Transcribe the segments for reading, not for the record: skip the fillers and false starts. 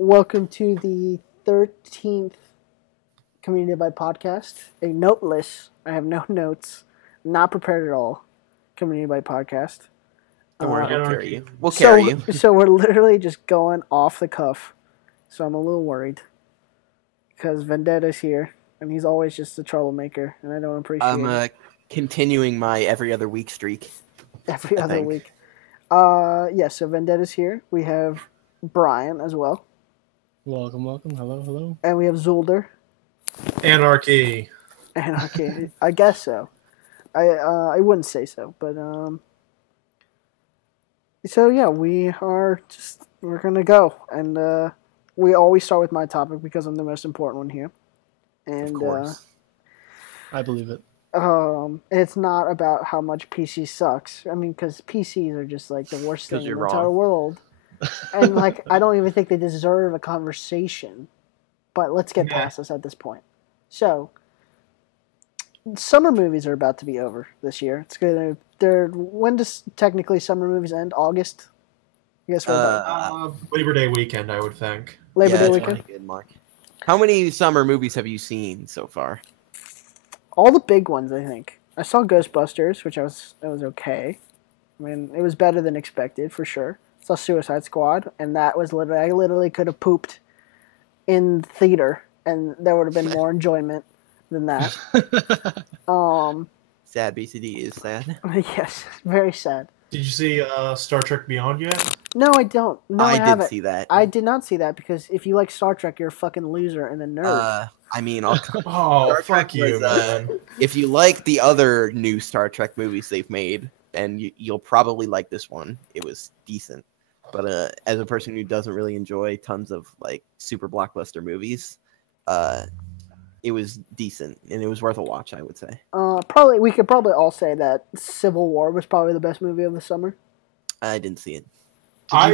Welcome to the 13th Community by Podcast, a noteless, I have no notes, not prepared at all, Community by Podcast. Don't worry, we'll carry you. We'll carry you. So we're literally just going off the cuff, so I'm a little worried, because Vendeta's here, and he's always just a troublemaker, and I don't appreciate it. I'm continuing my every other week streak. Every other week. So Vendeta's here. We have Bryan as well. Welcome. Hello. And we have Xuelder. Anarchy. I guess so. I wouldn't say so, but so yeah, we're gonna go, and we always start with my topic because I'm the most important one here, and Of course. I believe it. it's not about how much PC sucks. I mean, because PCs are just like the worst thing in the entire world. And like, I don't even think they deserve a conversation. But let's get past this at this point. So, summer movies are about to be over this year. When does technically summer movies end? August? I guess we're about Labor Day weekend, I would think. Labor Day that's weekend. really good, Mark. How many summer movies have you seen so far? All the big ones, I think. I saw Ghostbusters, which was okay. I mean, it was better than expected for sure. Saw Suicide Squad, and that was I literally could have pooped in theater, and there would have been more enjoyment than that. Sad. BCD is sad. Yes, very sad. Did you see Star Trek Beyond yet? No, I don't. No, I haven't. Did see that. I did not see that because if you like Star Trek, you're a fucking loser and a nerd. I mean, Star Trek you, man. If you like the other new Star Trek movies they've made, and you'll probably like this one. It was decent. But as a person who doesn't really enjoy tons of like super blockbuster movies, it was decent and it was worth a watch, I would say. We could probably all say that Civil War was probably the best movie of the summer. I didn't see it. I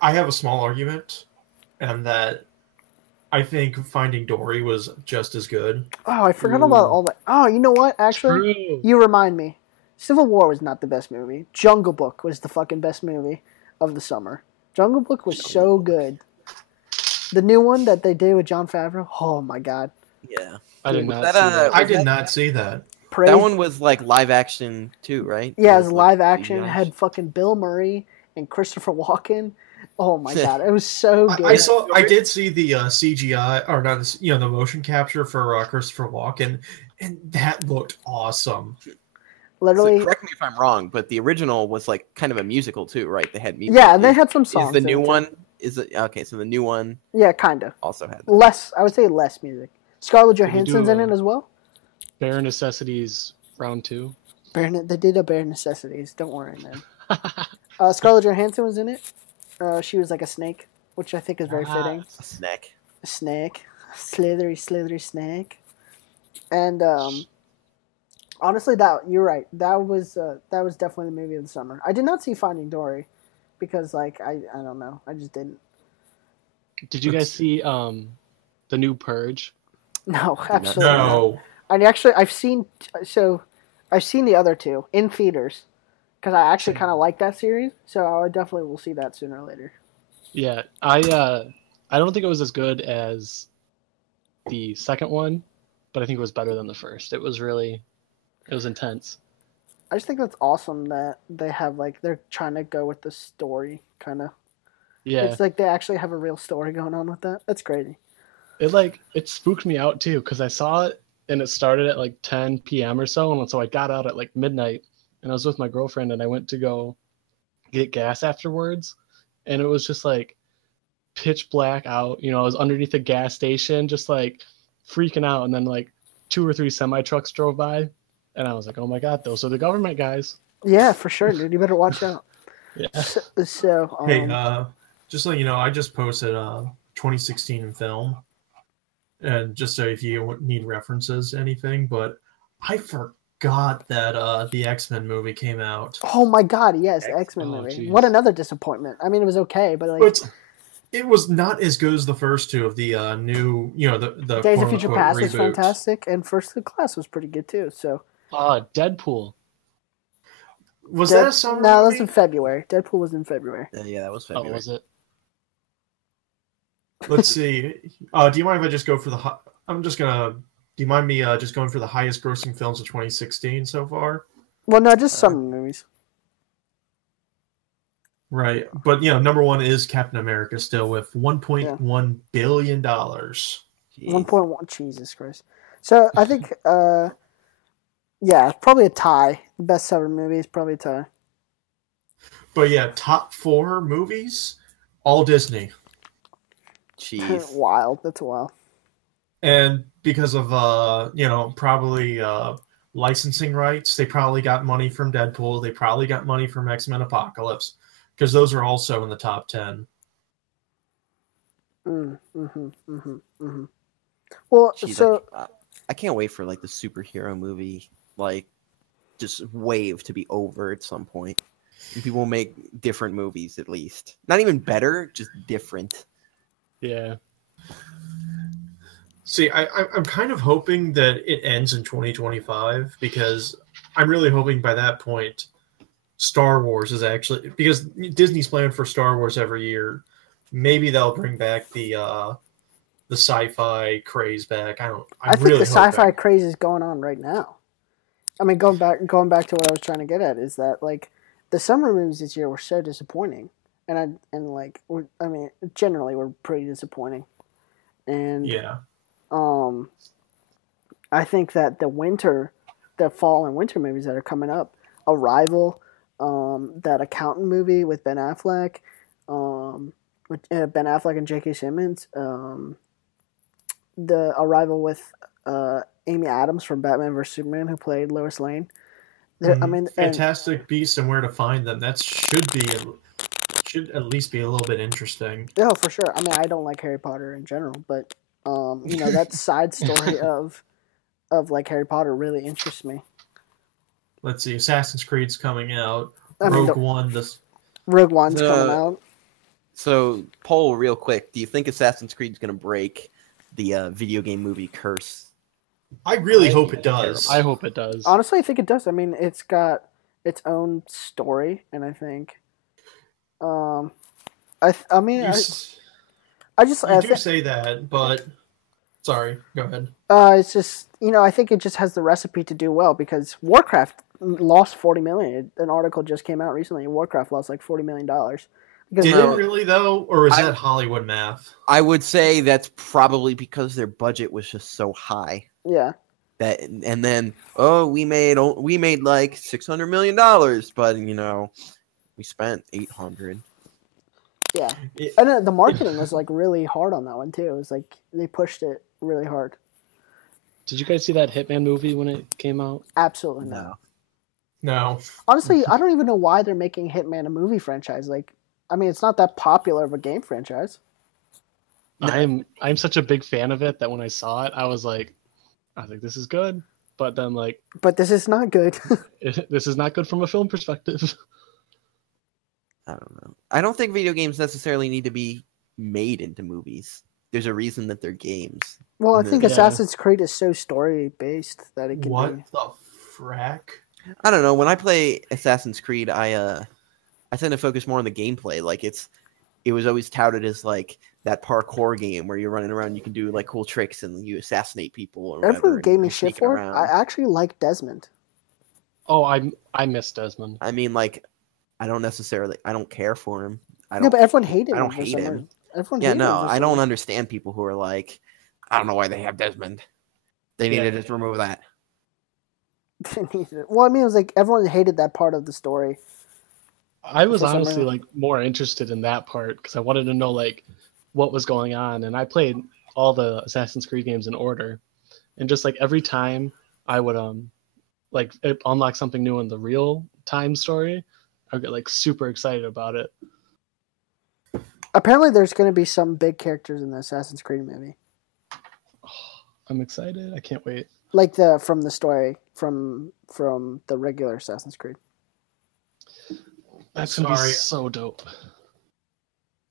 have a small argument, and that I think Finding Dory was just as good. Oh, I forgot about all that. Oh, you know what? Actually, you remind me. Civil War was not the best movie. Jungle Book was the fucking best movie of the summer. Jungle Book was so good. The new one that they did with Jon Favreau. Oh my god. Yeah, I did not see that. I did not see that. That one was like live action too, right? Yeah, it was live action. It had fucking Bill Murray and Christopher Walken. Oh my god, it was so good. I did see the CGI or not, the motion capture for Christopher Walken, and that looked awesome. Literally, so correct me if I'm wrong, but the original was like kind of a musical too, right? They had music. Yeah, and they had some songs. Is the new one? Is it okay? So the new one, yeah, kind of also had less. I would say less music. Scarlett Johansson's in it as well. Bare Necessities Round 2. They did a Bare Necessities. Don't worry, man. Scarlett Johansson was in it. She was like a snake, which I think is very fitting. A snake. A snake, slithery snake, and honestly, you're right. That was definitely the movie of the summer. I did not see Finding Dory because, like, I don't know. I just didn't. Did you guys see the new Purge? No, absolutely not. No. And actually, I've seen the other two in theaters because I actually kind of like that series. So I definitely will see that sooner or later. Yeah, I don't think it was as good as the second one, but I think it was better than the first. It was intense. I just think that's awesome that they have they're trying to go with the story kind of. Yeah. It's like they actually have a real story going on with that. That's crazy. It spooked me out too because I saw it and it started at like 10 p.m. or so, and so I got out at like midnight and I was with my girlfriend and I went to go get gas afterwards, and it was just like pitch black out. I was underneath a gas station just like freaking out, and then like 2 or 3 semi trucks drove by. And I was like, oh my god, those are the government guys. Yeah, for sure, dude. You better watch out. Yeah. Hey, just so you know, I just posted 2016 in film. And just so if you need references to anything, but I forgot that the X-Men movie came out. Oh my god, yes, X-Men movie. Geez. What another disappointment. I mean, it was okay, but it was not as good as the first two of the new, the Days of Future Past was reboot. fantastic, and First Class was pretty good too. So Deadpool. Was that a summer No, that movie? was in February. Deadpool was in February. Yeah, that was February. Oh, was it? Let's see. Do you mind if I just go for the? Do you mind me just going for the highest grossing films of 2016 so far? Well, no, just some movies. Right, but number one is Captain America still with $1.1 billion. 1.1, Jesus Christ. So I think, probably a tie. Best ever movie is probably a tie. But yeah, top 4 movies, all Disney. Jeez. Wild. That's wild. And because of probably licensing rights, they probably got money from Deadpool. They probably got money from X-Men Apocalypse, because those are also in the top 10. Well, Jeez, so I can't wait for like the superhero movie, like just wave to be over at some point. And people will make different movies, at least. Not even better, just different. Yeah. See, I'm kind of hoping that it ends in 2025, because I'm really hoping by that point Star Wars is actually, because Disney's planning for Star Wars every year. Maybe they'll bring back the sci-fi craze back. I think the sci-fi craze is going on right now. I mean, going back to what I was trying to get at is that like the summer movies this year were so disappointing, generally were pretty disappointing, and I think that the fall and winter movies that are coming up, Arrival, that accountant movie with Ben Affleck, and J.K. Simmons, the Arrival with Amy Adams from Batman vs Superman, who played Lois Lane. Fantastic Beasts and Where to Find Them. That should at least be a little bit interesting. Oh, for sure. I mean, I don't like Harry Potter in general, but that side story of like Harry Potter really interests me. Let's see, Assassin's Creed's coming out. Rogue One's coming out. So, poll real quick. Do you think Assassin's Creed's going to break the video game movie curse? I really hope it does. I hope it does. Honestly, I think it does. I mean, it's got its own story, and I think, I do say that, but sorry, go ahead. It's just I think it just has the recipe to do well, because Warcraft lost $40 million. An article just came out recently. Warcraft lost like $40 million. Did it really though, or is that Hollywood math? I would say that's probably because their budget was just so high. Yeah. And then we made like $600 million, but we spent $800. Yeah, and the marketing was like really hard on that one too. It was like they pushed it really hard. Did you guys see that Hitman movie when it came out? Absolutely not. No. Honestly, I don't even know why they're making Hitman a movie franchise. Like, I mean, it's not that popular of a game franchise. I'm such a big fan of it that when I saw it, I was like, this is good. But then but this is not good. This is not good from a film perspective. I don't know. I don't think video games necessarily need to be made into movies. There's a reason that they're games. Well, I think Assassin's Creed is so story-based that it can What the frack? I don't know. When I play Assassin's Creed, I tend to focus more on the gameplay. Like it was always touted as like that parkour game where you're running around, you can do like cool tricks and you assassinate people. Or everyone gave me shit for it. I actually like Desmond. Oh, I miss Desmond. I mean, like, I don't care for him. But everyone hated him. I don't hate him. I don't understand people who are like, I don't know why they have Desmond. They need to just remove that. Well, I mean, it was like everyone hated that part of the story. I was honestly like more interested in that part because I wanted to know like what was going on, and I played all the Assassin's Creed games in order, and just like every time I would like unlock something new in the real time story, I would get like super excited about it. Apparently, there's going to be some big characters in the Assassin's Creed movie. Oh, I'm excited! I can't wait. Like from the story from the regular Assassin's Creed. That's gonna be so dope.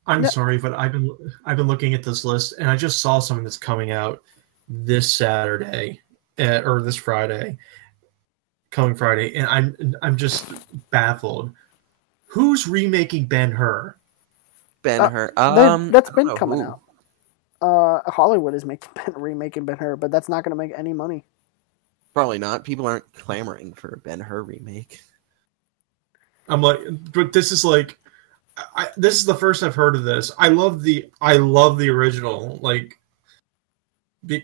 I'm sorry, but I've been looking at this list and I just saw something that's coming out this Saturday or this Friday, coming Friday, and I'm just baffled. Who's remaking Ben-Hur? Ben-Hur. That's been coming out. Hollywood is remaking Ben-Hur, but that's not going to make any money. Probably not. People aren't clamoring for a Ben-Hur remake. I'm like, but this is like, this is the first I've heard of this. I love the original. Like,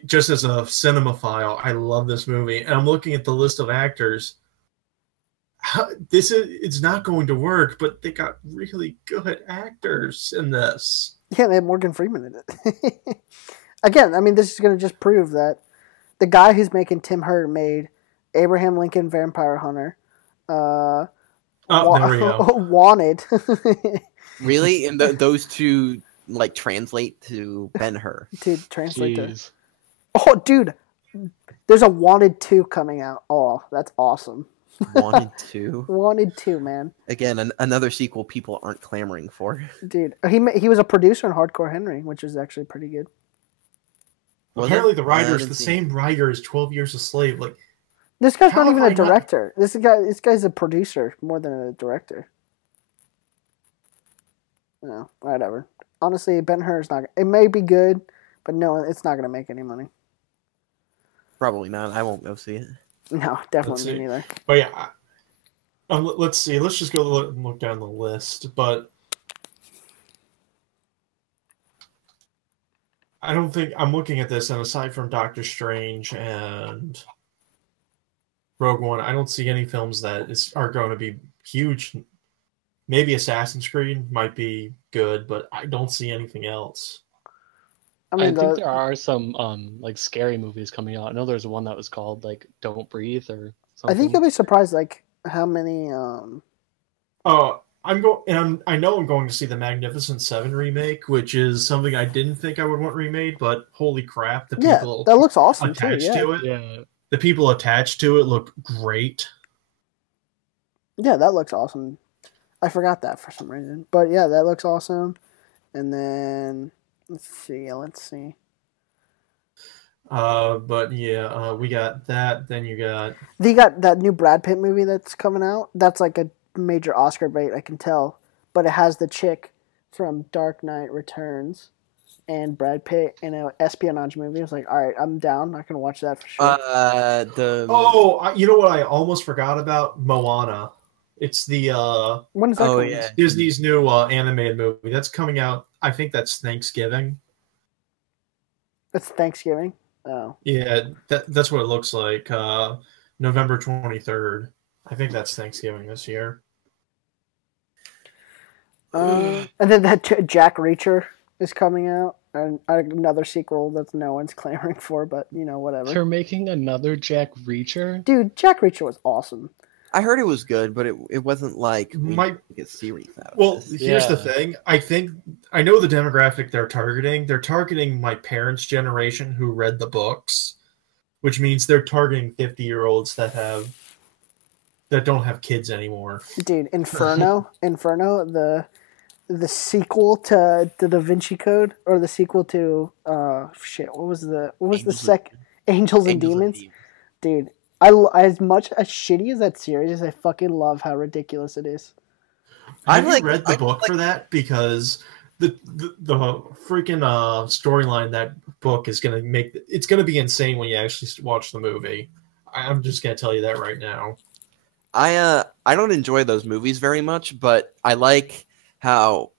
just as a cinemaphile, I love this movie, and I'm looking at the list of actors. It's not going to work, but they got really good actors in this. Yeah, they have Morgan Freeman in it. Again, I mean, this is going to just prove that the guy who's making Tim Hurt made Abraham Lincoln Vampire Hunter. There we go. Wanted. Really? And those two like translate to Ben-Hur. To translate to. Oh, dude, there's a Wanted 2 coming out. Oh, that's awesome. Wanted 2? Wanted 2, man. Again, another sequel people aren't clamoring for. Dude, he was a producer in Hardcore Henry, which is actually pretty good. Apparently, the writer is the same writer as 12 Years a Slave. Like, this guy's not even a director. This guy's a producer more than a director. No, whatever. Honestly, Ben-Hur is not. It may be good, but no, it's not going to make any money. Probably not. I won't go see it. No, definitely neither. But yeah, let's see. Let's just go look down the list. But I don't think I'm looking at this, and aside from Doctor Strange and Rogue One, I don't see any films that are going to be huge. Maybe Assassin's Creed might be good, but I don't see anything else. I think there are some like scary movies coming out. I know there's one that was called like Don't Breathe or something. I think you'll be surprised like how many I know I'm going to see the Magnificent Seven remake, which is something I didn't think I would want remade, but holy crap, the people that looks awesome attached too, to it. Yeah. The people attached to it look great. Yeah, that looks awesome. I forgot that for some reason. But yeah, that looks awesome. And then Let's see. But yeah, we got that. Then you got that new Brad Pitt movie that's coming out. That's like a major Oscar bait, I can tell. But it has the chick from Dark Knight Returns and Brad Pitt in an espionage movie. I was like, all right, I'm down. I can watch that for sure. You know what I almost forgot about? Moana. It's the when is that coming? Yeah. Disney's new animated movie that's coming out. I think that's Thanksgiving. It's Thanksgiving. Oh. Yeah, that's what it looks like. November 23rd. I think that's Thanksgiving this year. And then that Jack Reacher is coming out, and another sequel that no one's clamoring for, but whatever. They're making another Jack Reacher? Dude, Jack Reacher was awesome. I heard it was good, but it wasn't like a series out. Well, here's the thing. I know the demographic they're targeting. They're targeting my parents' generation who read the books, which means they're targeting 50-year-olds that don't have kids anymore. Dude, Inferno, the sequel to the Da Vinci Code, or the sequel to what was the second Angels and Demons? Dude. As much as shitty as that series is, I fucking love how ridiculous it is. Have you read the book for that? Because the freaking storyline that book is gonna it's gonna be insane when you actually watch the movie. I'm just gonna tell you that right now. I don't enjoy those movies very much, but I like how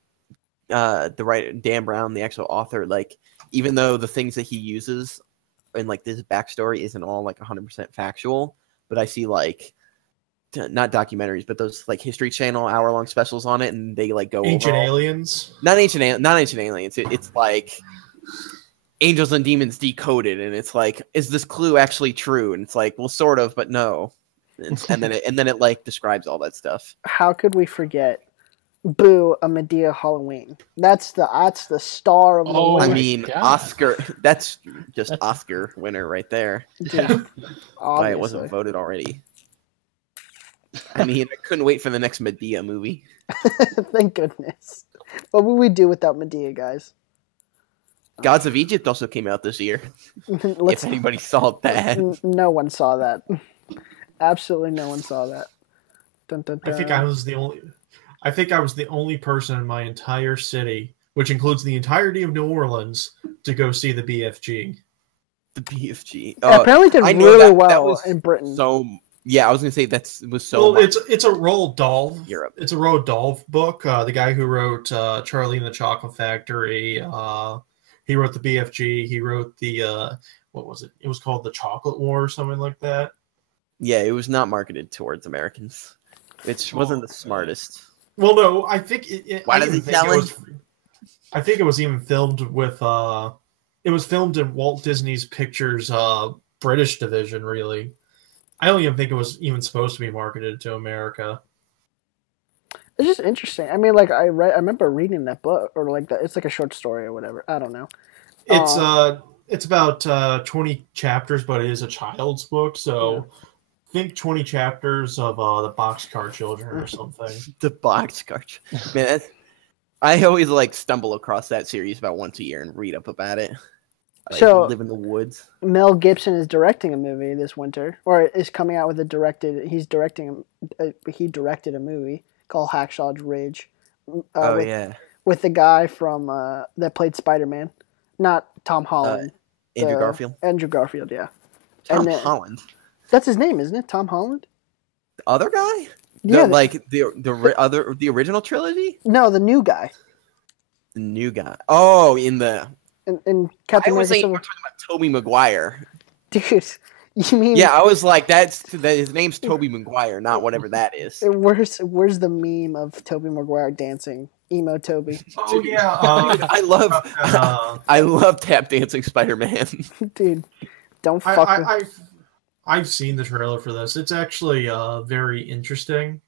the writer Dan Brown, the actual author, like even though the things that he uses and like this backstory isn't all like 100% factual, but I see like not documentaries, but those like History Channel hour-long specials on it, and they like go Ancient Aliens. Not Ancient Aliens. It's like Angels and Demons Decoded, and it's like, is this clue actually true? And it's like, well, sort of, but no. And then it like describes all that stuff. How could we forget? Boo! A Medea Halloween. That's the star of the movie. I mean, Oscar. That's Oscar winner right there. Yeah, why it wasn't voted already. I mean, I couldn't wait for the next Medea movie. Thank goodness. What would we do without Medea, guys? Gods of Egypt also came out this year. If anybody saw that. No one saw that. Absolutely no one saw that. Dun, dun, dun. I think I was the only person in my entire city, which includes the entirety of New Orleans, to go see the BFG. The BFG. Apparently did really well in Britain. So yeah, I was gonna say was so. Well, it's a Roald Dahl. Europe. It's a Roald Dahl book. The guy who wrote Charlie and the Chocolate Factory. He wrote the BFG. He wrote the what was it? It was called The Chocolate War or something like that. Yeah, it was not marketed towards Americans. It wasn't the smartest. Well, no, I think Why does he sell it? I think it was even filmed with. It was filmed in Walt Disney's Pictures British division. Really, I don't even think it was even supposed to be marketed to America. It's just interesting. I mean, like I remember reading that book, or like that. It's like a short story or whatever. I don't know. It's about 20 chapters, but it is a child's book, so. Yeah. Think 20 chapters of the Boxcar Children or something. The Boxcar. Man, I always like stumble across that series about once a year and read up about it. So live in the woods. Mel Gibson is directing a movie this winter, or is coming out with a directed. He directed a movie called Hacksaw Ridge. With the guy from that played Spider-Man, not Tom Holland. Andrew Garfield. Andrew Garfield, yeah. Holland. That's his name, isn't it? Tom Holland. The other guy? Yeah, the original trilogy? No, the new guy. The new guy. Oh, in Captain America. I was saying we're talking about Tobey Maguire. Dude, you mean? Yeah, I was like, his name's Tobey Maguire, not whatever that is. Where's the meme of Tobey Maguire dancing? Emo Toby. Oh yeah, I love tap dancing Spider-Man. Dude, don't fuck with. I've seen the trailer for this. It's actually very interesting.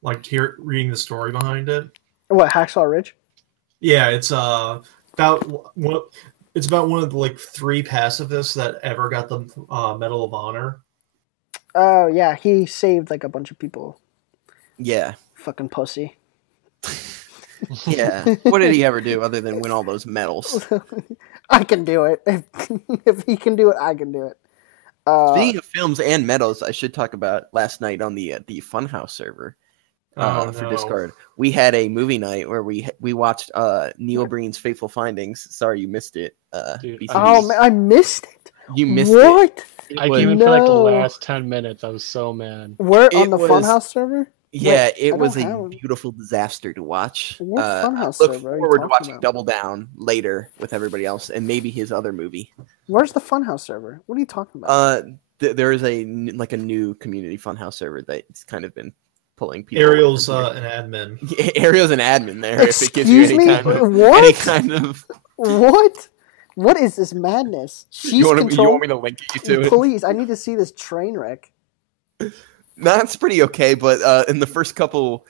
Like reading the story behind it. What, Hacksaw Ridge? Yeah, it's about one of the like 3 pacifists that ever got the Medal of Honor. Oh yeah, he saved like a bunch of people. Yeah. Fucking pussy. Yeah. What did he ever do other than win all those medals? I can do it. If he can do it, I can do it. Speaking of films and medals, I should talk about last night on the Funhouse server for Discord. We had a movie night where we watched Neil Breen's Fateful Findings. Sorry you missed it. Man, I missed it. You missed what? it. I came in for like the last 10 minutes. I was so mad. We're on the Funhouse server? Yeah, it was a beautiful disaster to watch. Funhouse look server forward to watching Double Down later with everybody else, and maybe his other movie. Where's the Funhouse server? What are you talking about? There is a new community Funhouse server that's kind of been pulling people. Ariel's an admin. Yeah, Ariel's an admin there. Excuse if it gives you any kind of what? What is this madness? You want me to link you to it? Please, I need to see this train wreck. That's pretty okay, but in the first couple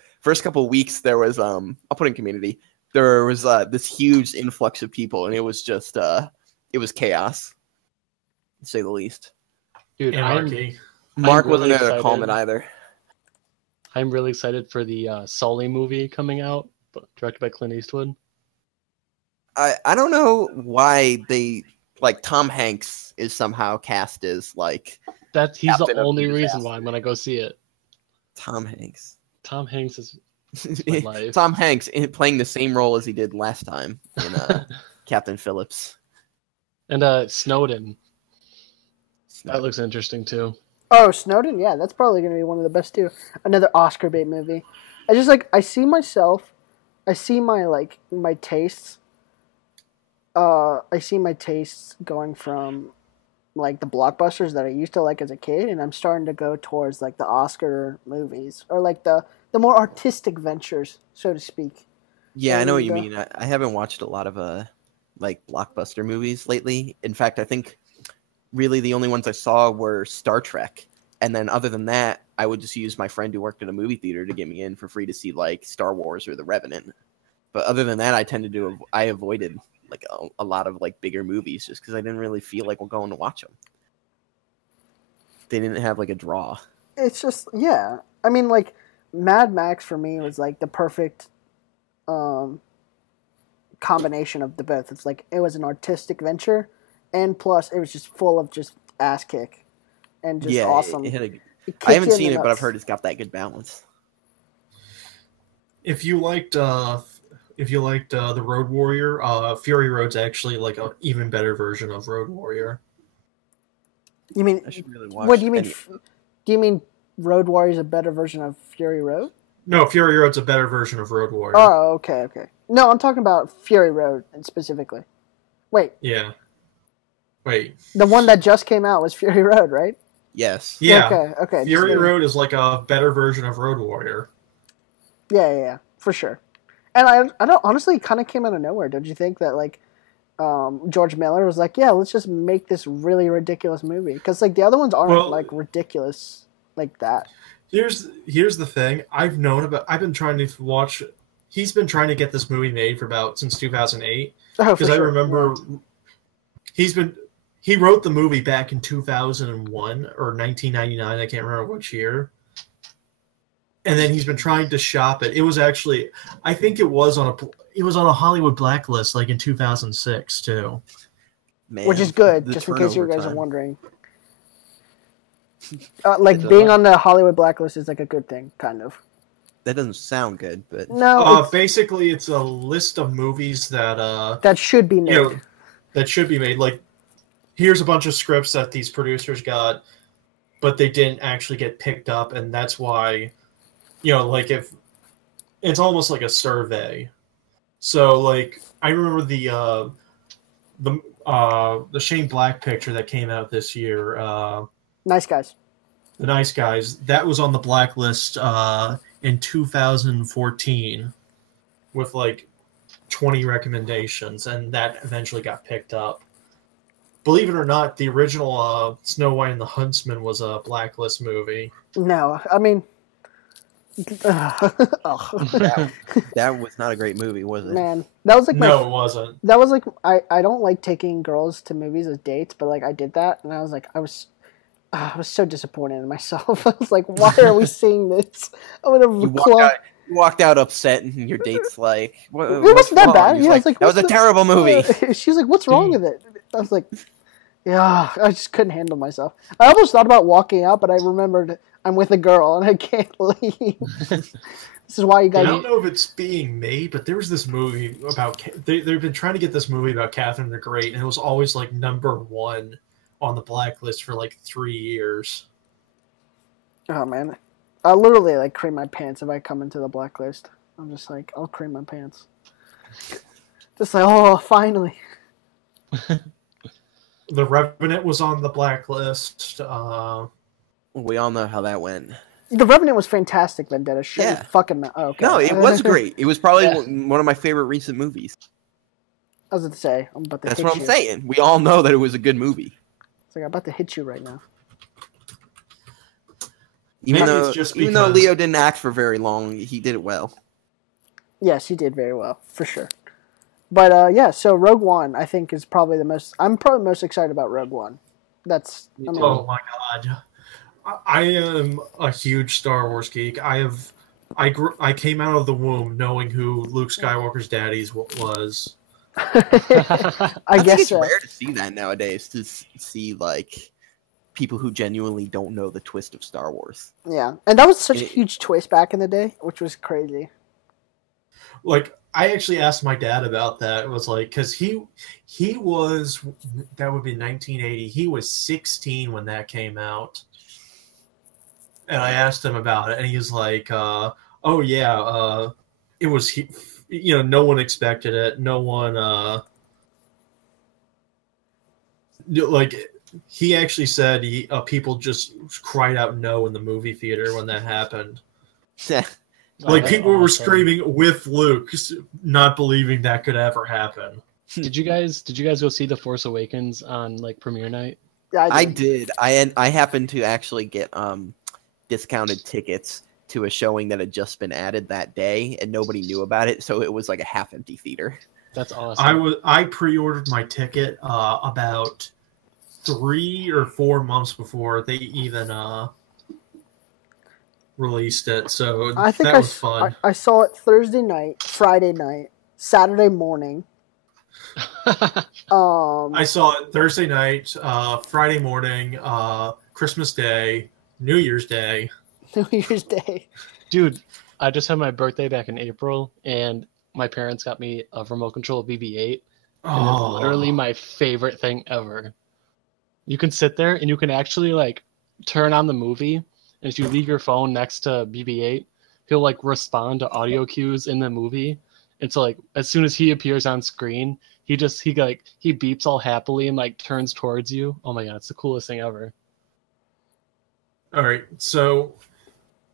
weeks there was I'll put in community. There was this huge influx of people, and it was just it was chaos, to say the least. Dude, Mark wasn't there to calm it either. I'm really excited for the Sully movie coming out, directed by Clint Eastwood. I don't know why they like Tom Hanks is somehow cast as like he's the only reason why I'm gonna go see it. Tom Hanks. Tom Hanks is my life. Tom Hanks playing the same role as he did last time in Captain Phillips. And Snowden. That looks interesting too. Oh, Snowden, yeah, that's probably gonna be one of the best too. Another Oscar bait movie. I just I see my tastes. I see my tastes going from like the blockbusters that I used to like as a kid, and I'm starting to go towards like the Oscar movies or like the more artistic ventures, so to speak. Yeah, I know what you mean. I haven't watched a lot of like blockbuster movies lately. In fact, I think really the only ones I saw were Star Trek, and then other than that, I would just use my friend who worked at a movie theater to get me in for free to see like Star Wars or The Revenant. But other than that, I avoided like a lot of like bigger movies just because I didn't really feel like going to watch them. They didn't have like a draw. It's just, yeah. I mean, like Mad Max for me was like the perfect combination of the both. It's like it was an artistic venture, and plus it was just full of just ass kick and just awesome. I haven't seen it, but I've heard it's got that good balance. If you liked if you liked the Road Warrior, Fury Road's actually like an even better version of Road Warrior. You mean? I should really watch. What do you mean? Do you mean Road Warrior is a better version of Fury Road? No, Fury Road's a better version of Road Warrior. Oh, okay. No, I'm talking about Fury Road specifically. Wait. Yeah. Wait. The one that just came out was Fury Road, right? Yes. Yeah. Okay. Fury Road is like a better version of Road Warrior. Yeah, for sure. And I don't honestly kind of came out of nowhere. Don't you think that like George Miller was like, yeah, let's just make this really ridiculous movie because like the other ones aren't like ridiculous like that. Here's the thing. I've been trying to watch. He's been trying to get this movie made since 2008. Because I remember he wrote the movie back in 2001 or 1999. I can't remember which year. And then he's been trying to shop it. It was actually, I think it was on a Hollywood blacklist like in 2006 too. Man, which is good, just in case you guys are wondering. Like being on the Hollywood blacklist is like a good thing, kind of. That doesn't sound good, but no. Basically, it's a list of movies that should be made. That should be made. Like, here's a bunch of scripts that these producers got, but they didn't actually get picked up, and that's why, like if it's almost like a survey. So, like, I remember the Shane Black picture that came out this year. Nice Guys. The Nice Guys. That was on the blacklist in 2014 with like 20 recommendations, and that eventually got picked up. Believe it or not, the original Snow White and the Huntsman was a blacklist movie. No, I mean... that was not a great movie, was it? Man, that was like No, it wasn't. That was like... I don't like taking girls to movies as dates, but like I did that, and I was like, I was so disappointed in myself. I was like, why are we seeing this? I'm gonna You walked out upset, and your date's like, it wasn't that bad. Yeah, like, that was a terrible movie. She's like, what's wrong with it? I was like, yeah, I just couldn't handle myself. I almost thought about walking out, but I remembered I'm with a girl and I can't leave. This is why you guys... I don't know if it's being made, but there was this movie about... They've been trying to get this movie about Catherine the Great, and it was always like #1 on the blacklist for like 3 years. Oh, man. I'll literally like cream my pants if I come into the blacklist. I'm just like, I'll cream my pants. Just like, oh, finally. The Revenant was on the blacklist. We all know how that went. The Revenant was fantastic, Vendetta. Fucking... Oh, okay. No, it was great. It was probably one of my favorite recent movies. I was going to say, I'm about to That's hit what you. I'm saying. We all know that it was a good movie. It's like I'm about to hit you right now. Even though Leo didn't act for very long, he did it well. Yes, he did very well, for sure. But so Rogue One, I think, is probably the most... I'm probably most excited about Rogue One. Oh my god. I am a huge Star Wars geek. I came out of the womb knowing who Luke Skywalker's daddy was. I guess think it's rare to see that nowadays, to see like people who genuinely don't know the twist of Star Wars. Yeah, and that was such a huge twist back in the day, which was crazy. Like, I actually asked my dad about that. It was like, because he was, that would be 1980. He was 16 when that came out. And I asked him about it, and he was like, oh yeah, it was, no one expected it. No one, like, he actually said people just cried out no in the movie theater when that happened. Like, people were screaming with Luke, not believing that could ever happen. Did you guys go see The Force Awakens on like premiere night? Yeah, I did. I happened to actually get discounted tickets to a showing that had just been added that day, and nobody knew about it, so it was like a half-empty theater. That's awesome. I pre-ordered my ticket about 3 or 4 months before they even released it, so I think that was fun. I saw it Thursday night, Friday night, Saturday morning. I saw it Thursday night, Friday morning, Christmas Day, New Year's Day. New Year's Day. Dude, I just had my birthday back in April, and my parents got me a remote control BB-8, and it's literally my favorite thing ever. You can sit there and you can actually like turn on the movie, and if you leave your phone next to BB-8, he'll like respond to audio cues in the movie. And so like as soon as he appears on screen, he beeps all happily and like turns towards you. Oh my god, it's the coolest thing ever. All right, so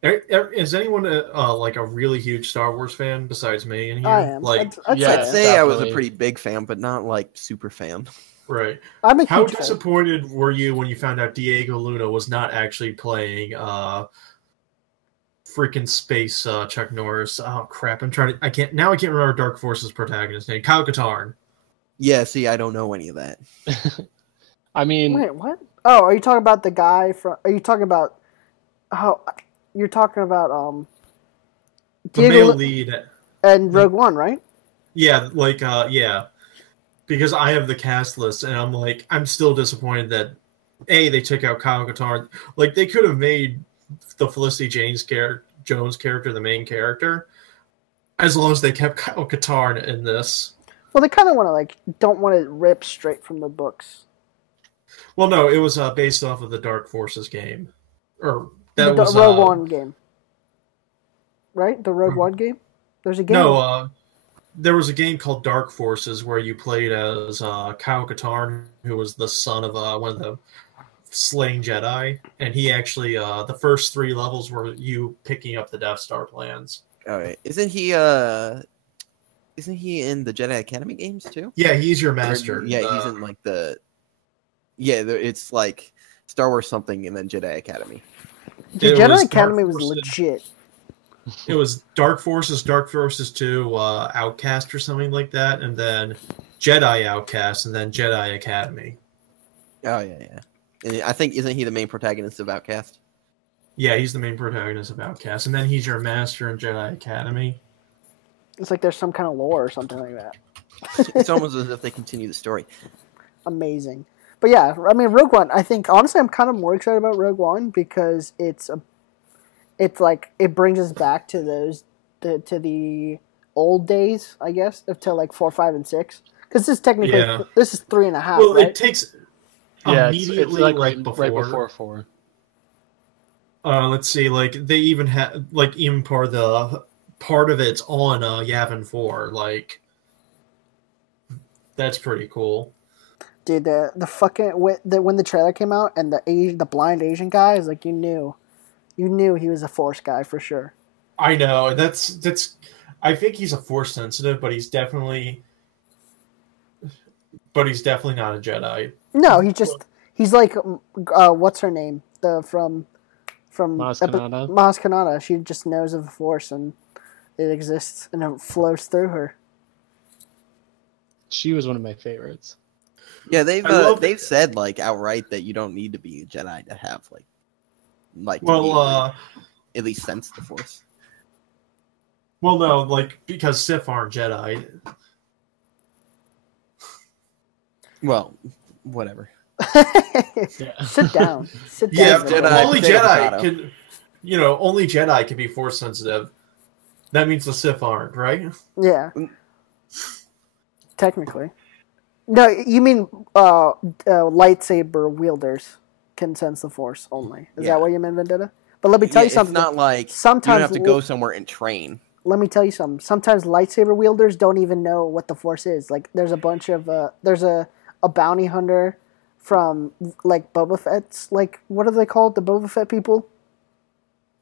is anyone like a really huge Star Wars fan besides me in here? I am. Like, I'd say I was a pretty big fan, but not like super fan. Right. I'm a How huge disappointed were you when you found out Diego Luna was not actually playing freaking space Chuck Norris? Oh crap! I can't remember Dark Force's protagonist name. Kyle Katarn. Yeah. See, I don't know any of that. I mean, wait, what? Oh, are you talking about the guy from? Are you talking about? Oh, you're talking about the male lead and Rogue One, right? Yeah, like yeah. Because I have the cast list, and I'm still disappointed that they took out Kyle Katarn. Like, they could have made the Felicity Jones character the main character, as long as they kept Kyle Katarn in this. Well, they kind of don't want to rip straight from the books. Well, no, it was based off of the Dark Forces game, or the Rogue One game, right? The Rogue One game. There's a game. No. There was a game called Dark Forces where you played as Kyle Katarn, who was the son of one of the slain Jedi, and he actually the first 3 levels were you picking up the Death Star plans. All right, isn't he in the Jedi Academy games too? Yeah, he's your master. Yeah, he's in like it's like Star Wars something and then Jedi Academy. The Jedi Academy was legit. It was Dark Forces 2, Outcast or something like that, and then Jedi Outcast, and then Jedi Academy. Oh, yeah. And I think, isn't he the main protagonist of Outcast? Yeah, he's the main protagonist of Outcast, and then he's your master in Jedi Academy. It's like there's some kind of lore or something like that. It's almost as if they continue the story. Amazing. But yeah, I mean, Rogue One, I think, honestly, I'm kind of more excited about Rogue One because it's like it brings us back to the old days, I guess, to like 4, 5, and 6. Because this is technically this is 3.5. Well, right? It takes immediately it's like right before 4. Let's see, like they even have like even part of it's on Yavin 4. Like that's pretty cool. Dude, the fucking when the trailer came out and the blind Asian guy is like you knew he was a Force guy for sure. I know that's. I think he's a Force sensitive, but he's definitely not a Jedi. No, he's like what's her name? From Maz Kanata. Maz Kanata. She just knows of the Force and it exists and it flows through her. She was one of my favorites. Yeah, they've said like outright that you don't need to be a Jedi to have at least sense the Force. Well, no, like because Sith aren't Jedi. Well, whatever. Sit down. Yeah, only Jedi can. Only Jedi can be Force sensitive. That means the Sith aren't, right? Yeah. Technically. No, you mean lightsaber wielders can sense the Force only. Is that what you meant, Vendetta? But let me tell you something. It's not like sometimes you have to go somewhere and train. Let me tell you something. Sometimes lightsaber wielders don't even know what the Force is. Like, there's a bunch of there's a bounty hunter from like Boba Fett's. Like, what are they called? The Boba Fett people?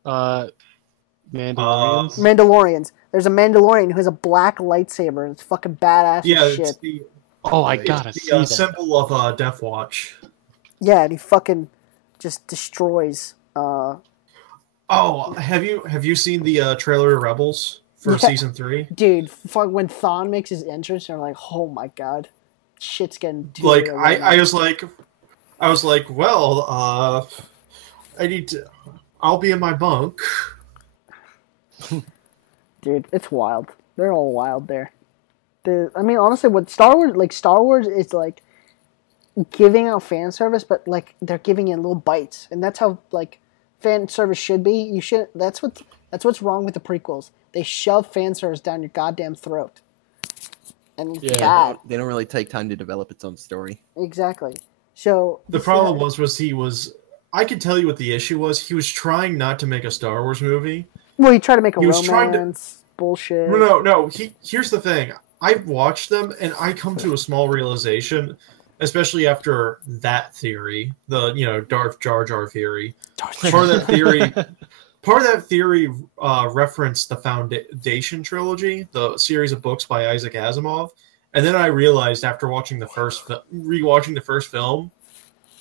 Mandalorians. Mandalorians. There's a Mandalorian who has a black lightsaber. It's fucking badass as shit. I gotta see that. Symbol of Death Watch. Yeah, and he fucking just destroys. Have you seen the trailer of Rebels for season 3? Dude, when Thawne makes his entrance, you're like, oh my god, shit's getting. Like I was like, well, I'll be in my bunk. Dude, it's wild. They're all wild there. I mean, honestly, with Star Wars is like giving out fan service, but like they're giving it little bites, and that's how like fan service should be. That's what's wrong with the prequels. They shove fan service down your goddamn throat. And they don't really take time to develop its own story. Exactly. So the problem was I could tell you what the issue was. He was trying not to make a Star Wars movie. Well, he tried to make a romance bullshit. No. Here's the thing. I've watched them, and I come to a small realization, especially after that theory, the Darth Jar Jar theory. Part of that theory referenced the Foundation trilogy, the series of books by Isaac Asimov, and then I realized after watching rewatching the first film,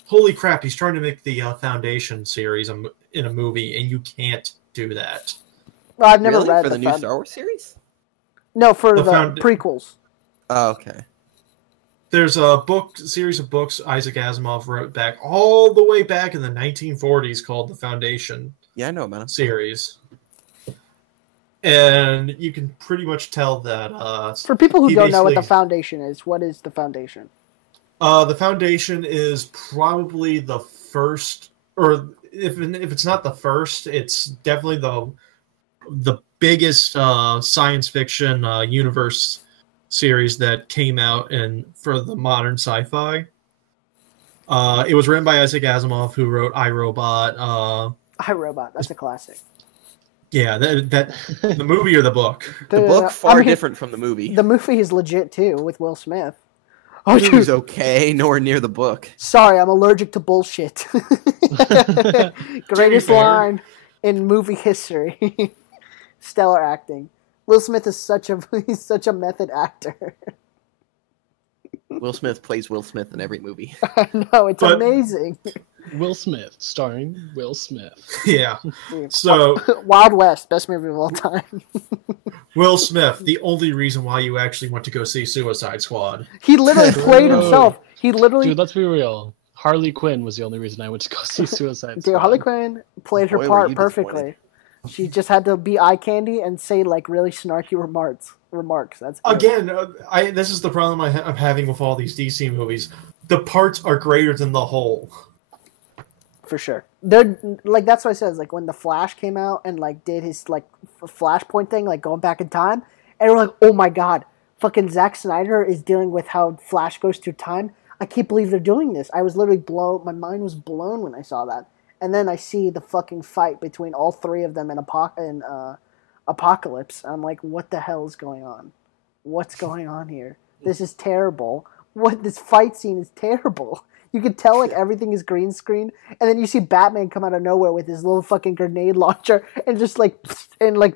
holy crap, he's trying to make the Foundation series in a movie, and you can't do that. Well, I've never read for the new Star Wars series. No, for the prequels. Oh, okay. There's a series of books Isaac Asimov wrote all the way back in the 1940s called the Foundation. Yeah, I know about it. Series. And you can pretty much tell that... for people who don't know what the Foundation is, what is the Foundation? The Foundation is probably the first, or if it's not the first, it's definitely the biggest science fiction universe series that came out for the modern sci-fi. It was written by Isaac Asimov, who wrote I, Robot. iRobot, that's a classic. Yeah, that the movie or the book? The book far different from the movie. The movie is legit too, with Will Smith. Oh, the movie's okay, nowhere near the book. Sorry, I'm allergic to bullshit. Greatest line in movie history. Stellar acting. Will Smith is such a method actor. Will Smith plays Will Smith in every movie. I know, it's amazing. Will Smith, starring Will Smith. Yeah. So Wild West, best movie of all time. Will Smith, the only reason why you actually went to go see Suicide Squad. He literally played himself. Dude, let's be real. Harley Quinn was the only reason I went to go see Suicide Squad. Dude, Harley Quinn played her part perfectly. She just had to be eye candy and say like really snarky remarks. That's good. Again, this is the problem I'm having with all these DC movies. The parts are greater than the whole. For sure. They're like, that's what I said. Like when the Flash came out and like did his like Flashpoint thing, like going back in time, and we're like, oh my god, fucking Zack Snyder is dealing with how Flash goes through time. I can't believe they're doing this. I was literally blown. My mind was blown when I saw that. And then I see the fucking fight between all three of them in Apocalypse. I'm like, what the hell is going on? What's going on here? This is terrible. This fight scene is terrible. You can tell like everything is green screen, and then you see Batman come out of nowhere with his little fucking grenade launcher and just like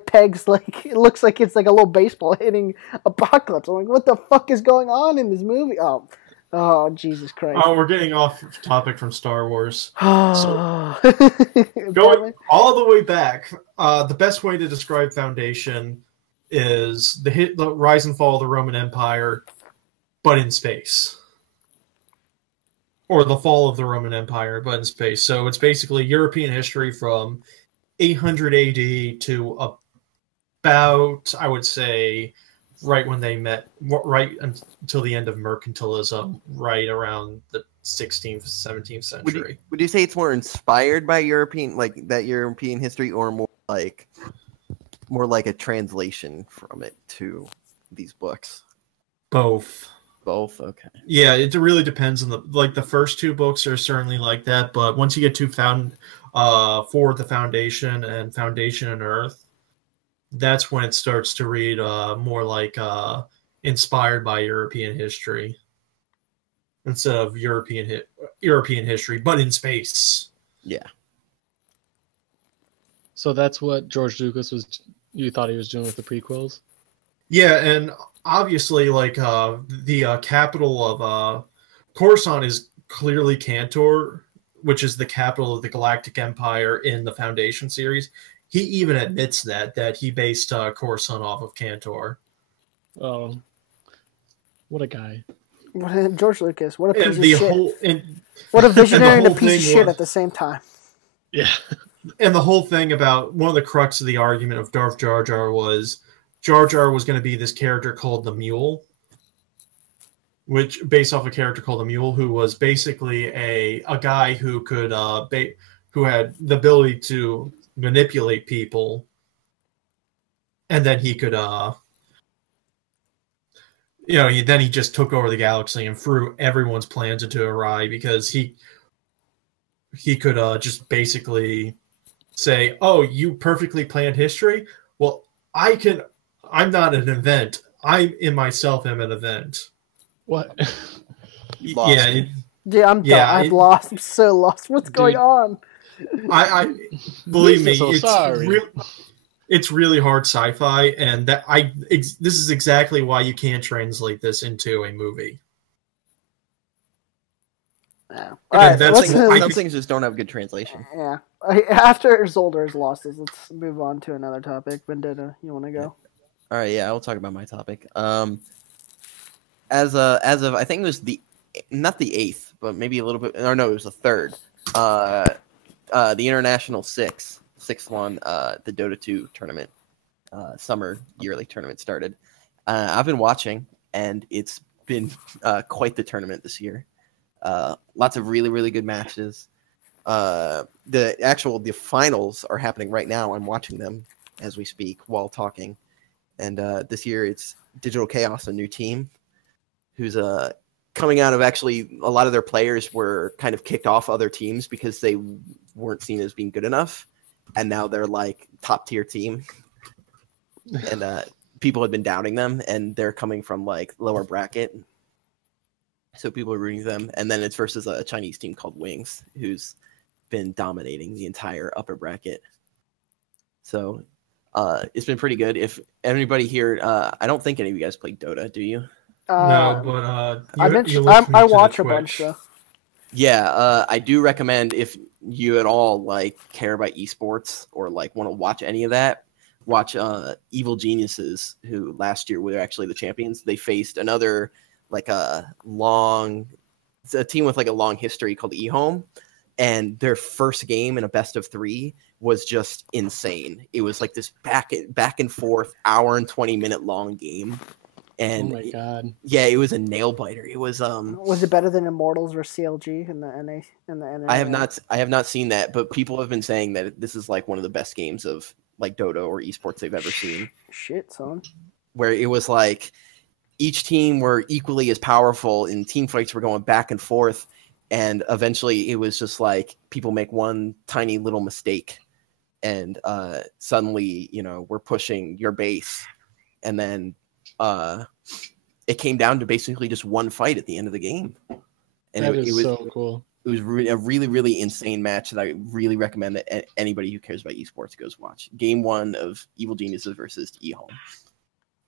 pegs like it looks like it's like a little baseball hitting Apocalypse. I'm like, what the fuck is going on in this movie? Oh, Jesus Christ! Oh, we're getting off topic from Star Wars. So, going all the way back, the best way to describe Foundation is the rise and fall of the Roman Empire, but in space. Or the fall of the Roman Empire, but in space. So it's basically European history from 800 AD to about, I would say, right when they met, right until the end of mercantilism, right around the 16th, 17th century. Would you say it's more inspired by European history, or more like a translation from it to these books? Both. Both, okay. Yeah, it really depends on the first two books are certainly like that, but once you get to For the Foundation and Foundation and Earth, that's when it starts to read more like inspired by European history instead of European history, but in space. Yeah. So that's what George Lucas you thought he was doing with the prequels? Yeah, and obviously, like, the capital of Coruscant is clearly Cantor, which is the capital of the Galactic Empire in the Foundation series. He even admits that he based Coruscant off of Cantor. Oh, what a guy. George Lucas, what a piece of shit. What a visionary and a piece of shit at the same time. Yeah. And the whole thing about one of the crux of the argument of Darth Jar Jar was Jar Jar was going to be this character called the Mule, which based off a character called the Mule, who was basically a guy who could who had the ability to manipulate people and then he could then he just took over the galaxy and threw everyone's plans into awry because he could just basically say, "Oh, you perfectly planned history? Well, I'm not an event. I in myself am an event." What? Yeah. Dude, I'm done. I'm lost. I'm so lost. What's going on? I believe me, so it's really hard sci-fi, and this is exactly why you can't translate this into a movie. Yeah. All right, some things just don't have good translation. Yeah. After Xuelder is lost, let's move on to another topic. Vendetta, you want to go? All right, yeah, I'll talk about my topic. As of I think it was not the 8th, but maybe a little bit. Or no, it was the 3rd. The International Sixth one, the Dota 2 tournament, summer yearly tournament started. I've been watching, and it's been quite the tournament this year. Lots of really, really good matches. The finals are happening right now. I'm watching them as we speak while talking. And this year it's Digital Chaos, a new team, who's coming out of actually a lot of their players were kind of kicked off other teams because they weren't seen as being good enough. And now they're like top tier team. And people had been doubting them, and they're coming from like lower bracket. So people are rooting for them. And then it's versus a Chinese team called Wings, who's been dominating the entire upper bracket. So it's been pretty good. If anybody here, I don't think any of you guys played Dota, do you? No, but I watch a bunch. So. Yeah, I do recommend if you at all like care about esports or like want to watch any of that, watch Evil Geniuses, who last year were actually the champions. They faced another it's a team with like a long history called eHome, and their first game in a best of 3 was just insane. It was like this back and forth hour and 20-minute long game. And oh my god! Yeah, it was a nail biter. It was. Was it better than Immortals versus CLG in the NA? I have not seen that, but people have been saying that this is like one of the best games of like Dota or esports they've ever seen. Shit, son. Where it was like each team were equally as powerful, and team fights were going back and forth, and eventually it was just like people make one tiny little mistake, and suddenly we're pushing your base, and then. It came down to basically just one fight at the end of the game, and it was so cool. It was a really, really insane match that I really recommend that anybody who cares about esports goes watch. Game 1 of Evil Geniuses versus eHome.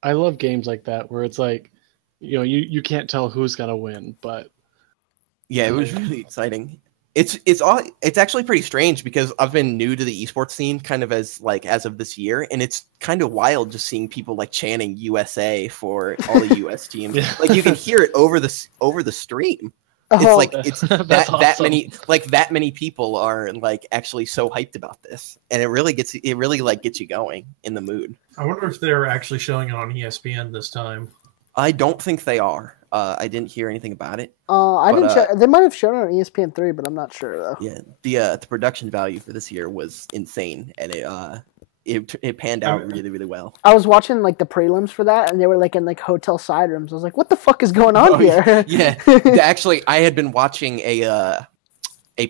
I love games like that where it's like, you can't tell who's gonna win, but yeah, it was really exciting. It's actually pretty strange because I've been new to the esports scene kind of as of this year, and it's kind of wild just seeing people like chanting USA for all the US teams. Yeah. Like you can hear it over the stream. It's awesome. that many people are like actually so hyped about this, and it really gets you going in the mood. I wonder if they're actually showing it on ESPN this time. I don't think they are. I didn't hear anything about it. Didn't check. They might have shown it on ESPN3, but I'm not sure though. Yeah, the production value for this year was insane, and it panned out really, really well. I was watching like the prelims for that, and they were like in like hotel side rooms. I was like, "What the fuck is going on here?" Yeah, actually, I had been watching a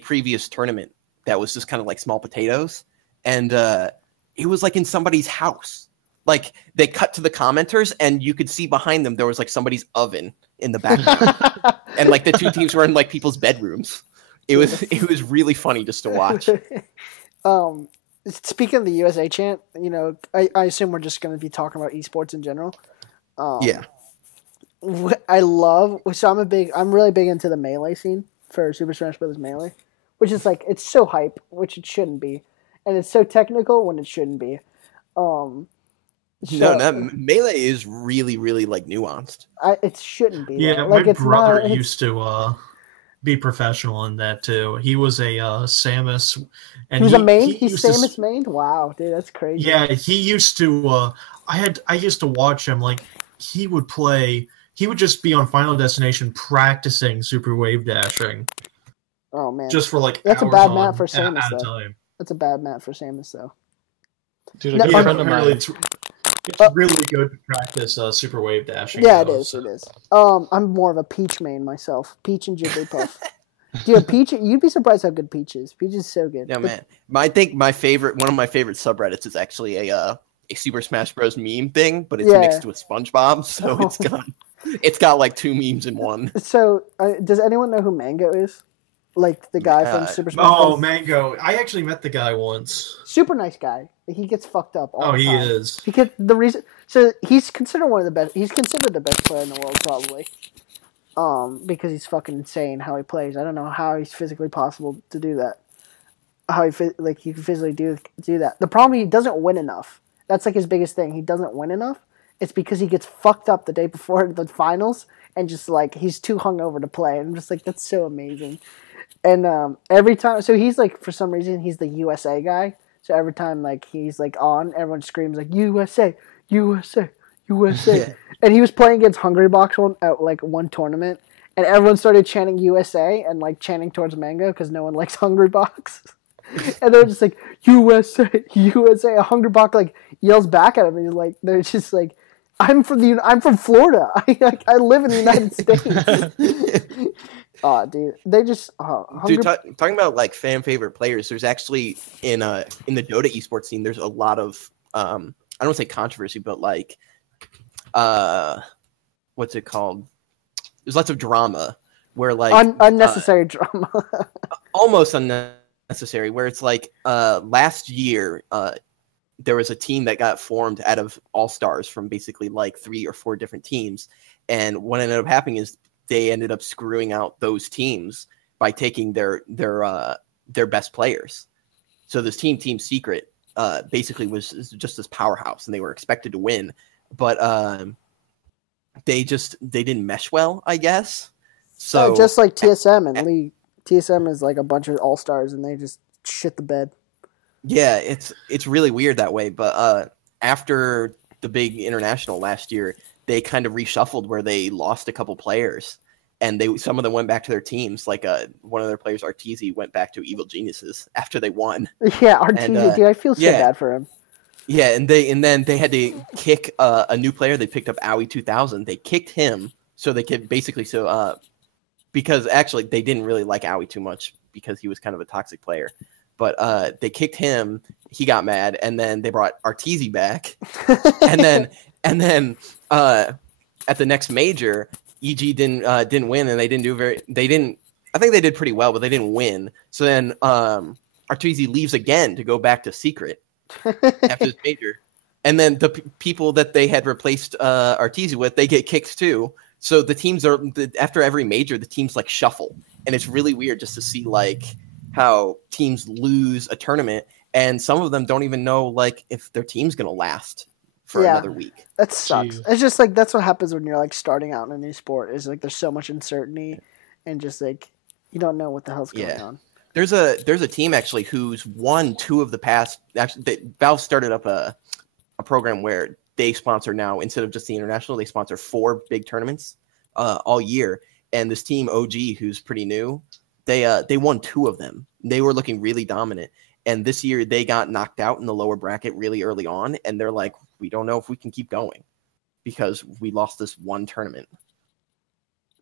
previous tournament that was just kind of like small potatoes, and it was like in somebody's house. Like they cut to the commenters, and you could see behind them there was like somebody's oven in the background, and like the two teams were in like people's bedrooms. It was really funny just to watch. Speaking of the USA chant, I assume we're just going to be talking about esports in general. Yeah. I'm really big into the Melee scene for Super Smash Bros. Melee, which is like it's so hype, which it shouldn't be, and it's so technical when it shouldn't be. Melee is really, really like nuanced. It shouldn't be. Yeah, like, my brother used to be professional in that too. He was a Samus, and he was a main. He's Samus main. Wow, dude, that's crazy. Yeah, he used to. I used to watch him. Like he would play. He would just be on Final Destination practicing super wave dashing. Oh man, just for like that's hours a bad map for Samus at a though. time. That's a bad map for Samus though. Dude, a good friend of mine. It's really good to practice super wave dashing. Yeah, it is. I'm more of a Peach main myself. Peach and Jigglypuff. Dude, Peach, you'd be surprised how good Peach is. Peach is so good. Yeah, man. I think one of my favorite subreddits is actually a Super Smash Bros. Meme thing, but it's mixed with SpongeBob, so it's got like 2 memes in one. So, does anyone know who Mango is? Like the guy from Super Smash Bros. Oh, Mango! I actually met the guy once. Super nice guy. He gets fucked up all the time. He is. So he's considered one of the best. He's considered the best player in the world, probably. Because he's fucking insane how he plays. I don't know how he's physically possible to do that. How he can physically do that. The problem, he doesn't win enough. That's like his biggest thing. He doesn't win enough. It's because he gets fucked up the day before the finals and just like he's too hungover to play. And I'm just like, that's so amazing. And every time, so he's like, for some reason, he's the USA guy. So every time like he's like on, everyone screams like USA, USA, USA. And he was playing against Hungrybox at like one tournament, and everyone started chanting USA and like chanting towards Mango because no one likes Hungrybox. And they're just like USA, USA. Hungrybox like yells back at him, and he's like, they're just like, I'm from Florida. I live in the United States. Oh, dude, they just dude. Talking about like fan favorite players, there's actually in the Dota esports scene, there's a lot of I don't want to say controversy, but like what's it called? There's lots of drama where like unnecessary drama, almost unnecessary. Where it's like last year there was a team that got formed out of all-stars from basically like 3 or 4 different teams, and what ended up happening is they ended up screwing out those teams by taking their best players. So this Team Secret basically was just this powerhouse, and they were expected to win, but they didn't mesh well, I guess. So just like TSM and League, TSM is like a bunch of all-stars, and they just shit the bed. Yeah, it's really weird that way. But after the big international last year, they kind of reshuffled where they lost a couple players, and some of them went back to their teams. Like one of their players, Arteezy, went back to Evil Geniuses after they won. Yeah, Arteezy, dude, I feel so bad for him. Yeah, and then they had to kick a new player. They picked up Owie 2000. They kicked him so they could basically because actually they didn't really like Owie too much because he was kind of a toxic player. But they kicked him. He got mad, and then they brought Arteezy back, and then at the next major, EG didn't win, and they didn't. I think they did pretty well, but they didn't win. So then Arteezy leaves again to go back to Secret after this major, and then the people that they had replaced Arteezy with, they get kicked too. So the teams after every major, the teams like shuffle, and it's really weird just to see like how teams lose a tournament, and some of them don't even know like if their team's gonna last for another week. That sucks. Jeez. It's just like that's what happens when you're like starting out in a new sport. Is like there's so much uncertainty, and just like you don't know what the hell's going on. There's a team actually who's won 2 of the past. Actually, Valve started up a program where they sponsor now, instead of just the international, they sponsor 4 big tournaments all year. And this team OG, who's pretty new, they won 2 of them. They were looking really dominant. And this year they got knocked out in the lower bracket really early on. And they're like, we don't know if we can keep going because we lost this one tournament.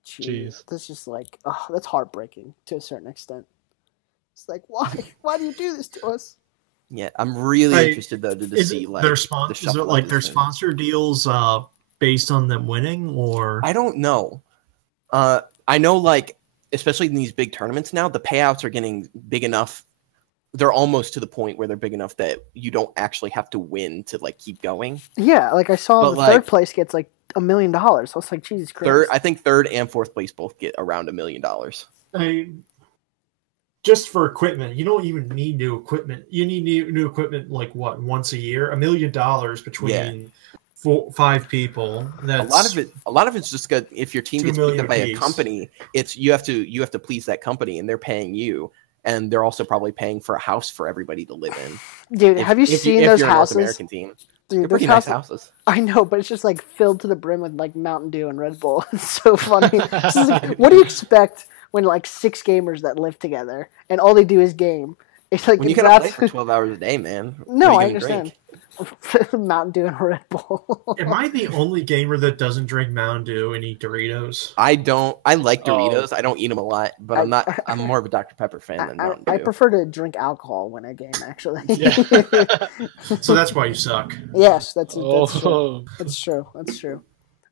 Jeez. That's just like, that's heartbreaking to a certain extent. It's like, why? Why do you do this to us? Yeah, I'm really interested though to see like their sponsor. Is it like their sponsor deals based on them winning, or I don't know. I know like especially in these big tournaments now, the payouts are getting big enough. They're almost to the point where they're big enough that you don't actually have to win to like keep going. Yeah, like I saw third place gets like $1 million. So I was like, Jesus Christ. I think third and fourth place both get around $1 million. Just for equipment, you don't even need new equipment. You need new equipment like what, once a year? $1 million between 5 people. That's a lot of it's just good. If your team gets picked up by a company, it's you have to please that company, and they're paying you, and they're also probably paying for a house for everybody to live in. Dude, have you seen those houses? North American team. Dude, they're pretty nice houses. I know, but it's just like filled to the brim with like Mountain Dew and Red Bull. It's so funny. Like, what do you expect when like 6 gamers that live together and all they do is game? It's like when you gotta play for 12 hours a day, man. No, I understand. Mountain Dew and Red Bull. Am I the only gamer that doesn't drink Mountain Dew and eat Doritos? I don't. I like Doritos. I don't eat them a lot, but I'm not. I'm more of a Dr Pepper fan than Mountain Dew. I prefer to drink alcohol when I game. Actually. Yeah. So that's why you suck. Yes, that's true. That's true. That's true.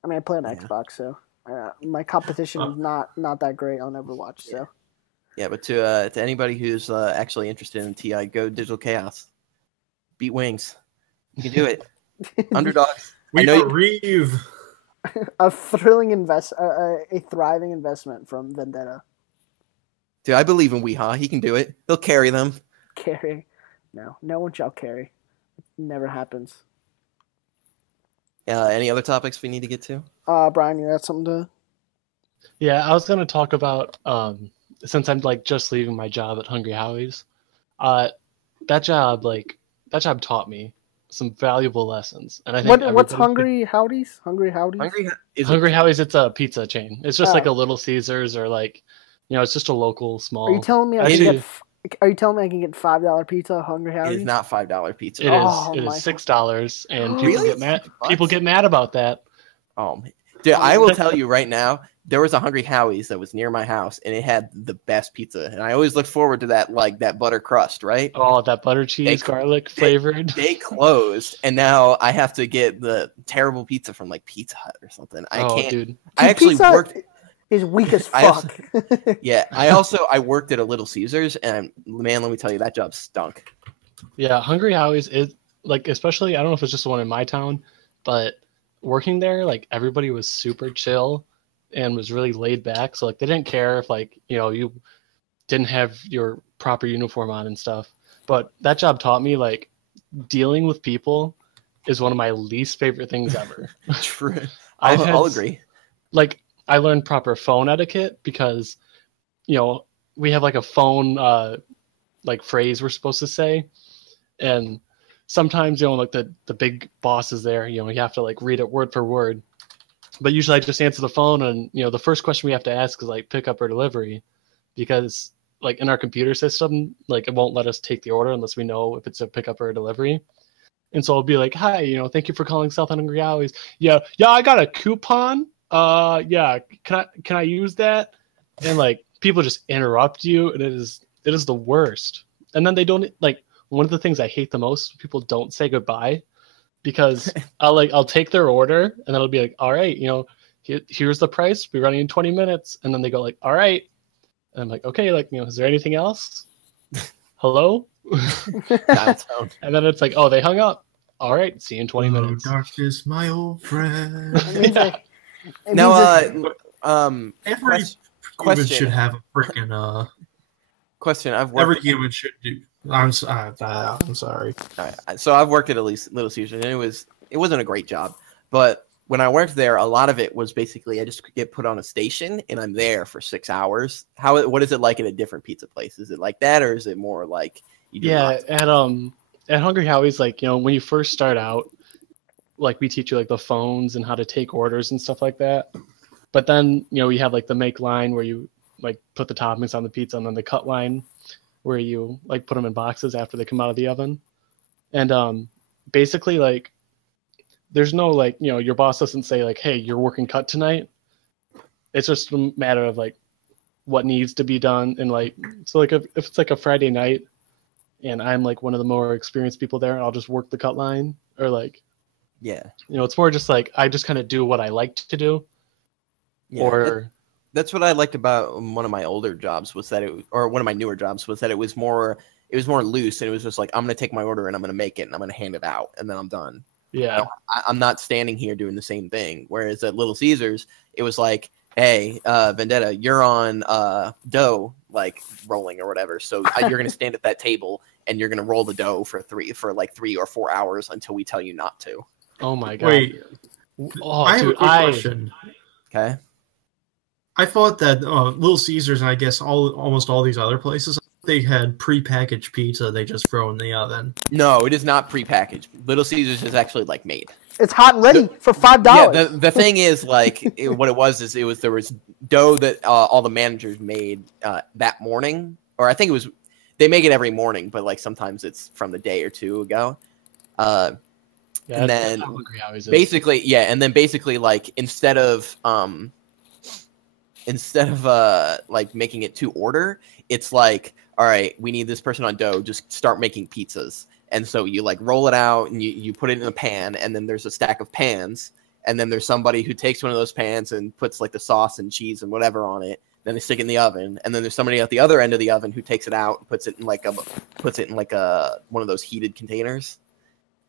I mean, I play on Xbox, so my competition is not that great on Overwatch. So. Yeah, but to anybody who's actually interested in TI, go Digital Chaos. Beat Wings. You can do it. Underdogs. We believe. A thrilling a thriving investment from Vendeta. Dude, I believe in Weehaw. He can do it. He'll carry them. Carry? No one shall carry. It never happens. Any other topics we need to get to? Brian, you got something to? Yeah, I was gonna talk about since I'm like just leaving my job at Hungry Howie's. That job taught me some valuable lessons, and I think what's Hungry Howdy's? Hungry Howdy's? Hungry Howie's. It's a pizza chain. It's just like a Little Caesars, or like, it's just a local small. Are you telling me I can get $5 pizza at Hungry Howdy's? It is not $5 pizza. It is $6, and people get mad. People get mad about that. Oh, dude, I will tell you right now. There was a Hungry Howie's that was near my house, and it had the best pizza. And I always look forward to that, like that butter crust, right? Oh, that butter cheese, garlic flavored. They closed, and now I have to get the terrible pizza from like Pizza Hut or something. I can't. Dude. I actually worked. Is weak as fuck. I worked at a Little Caesars, and man, let me tell you, that job stunk. Yeah, Hungry Howie's is like, especially, I don't know if it's just the one in my town, but working there, like everybody was super chill and was really laid back. So like they didn't care if like, you didn't have your proper uniform on and stuff. But that job taught me like dealing with people is one of my least favorite things ever. True. I'll agree. Like I learned proper phone etiquette because, we have like a phone like phrase we're supposed to say. And sometimes, like the big boss is there, you have to like read it word for word. But usually I just answer the phone, and the first question we have to ask is like pickup or delivery, because like in our computer system, like it won't let us take the order unless we know if it's a pickup or a delivery. And so I'll be like, "Hi, thank you for calling South Hungry Howie's. Yeah, I got a coupon. Yeah, can I use that?" And like people just interrupt you, and it is the worst. And then they don't like. One of the things I hate the most, people don't say goodbye. Because I'll take their order, and then it'll be like, all right, here's the price. We're running in 20 minutes. And then they go like, all right. And I'm like, okay, like, is there anything else? Hello? And then it's like, oh, they hung up. All right, see you in 20 minutes. Darkness, my old friend. Now, every human should have a freaking question. Every human should do. I'm sorry. Right. So I've worked at Little Caesars, and it wasn't a great job, but when I worked there, a lot of it was basically I just get put on a station, and I'm there for 6 hours. What is it like at a different pizza place? Is it like that, or is it more like you do? Yeah, at Hungry Howie's, like when you first start out, like we teach you like the phones and how to take orders and stuff like that. But then you have like the make line where you like put the toppings on the pizza, and then the cut line, where you like put them in boxes after they come out of the oven. And basically like there's no like, your boss doesn't say like, hey, you're working cut tonight. It's just a matter of like what needs to be done. And like, so like if it's like a Friday night and I'm like one of the more experienced people there, I'll just work the cut line, or like, it's more just like, I just kind of do what I like to do. Yeah, that's what I liked about one of my older jobs was that one of my newer jobs was that it was more loose, and it was just like, I'm going to take my order and I'm going to make it and I'm going to hand it out and then I'm done. Yeah. I'm not standing here doing the same thing. Whereas at Little Caesars, it was like, hey, Vendetta, you're on dough, like rolling or whatever. So you're going to stand at that table and you're going to roll the dough for 3 or 4 hours until we tell you not to. Oh my God. Wait, I have a quick question. Okay. I thought that Little Caesars, and I guess almost all these other places, they had prepackaged pizza they just throw in the oven. No, it is not prepackaged. Little Caesars is actually like made. It's hot and ready for $5. Yeah, the thing is like what it was there was dough that all the managers made that morning, or I think they make it every morning, but like sometimes it's from the day or two ago. And then basically, and then basically like instead of like making it to order, it's like, all right, we need this person on dough, just start making pizzas. And so you like roll it out and you put it in a pan, and then there's a stack of pans, and then there's somebody who takes one of those pans and puts like the sauce and cheese and whatever on it. Then they stick it in the oven, and then there's somebody at the other end of the oven who takes it out and puts it in like a one of those heated containers.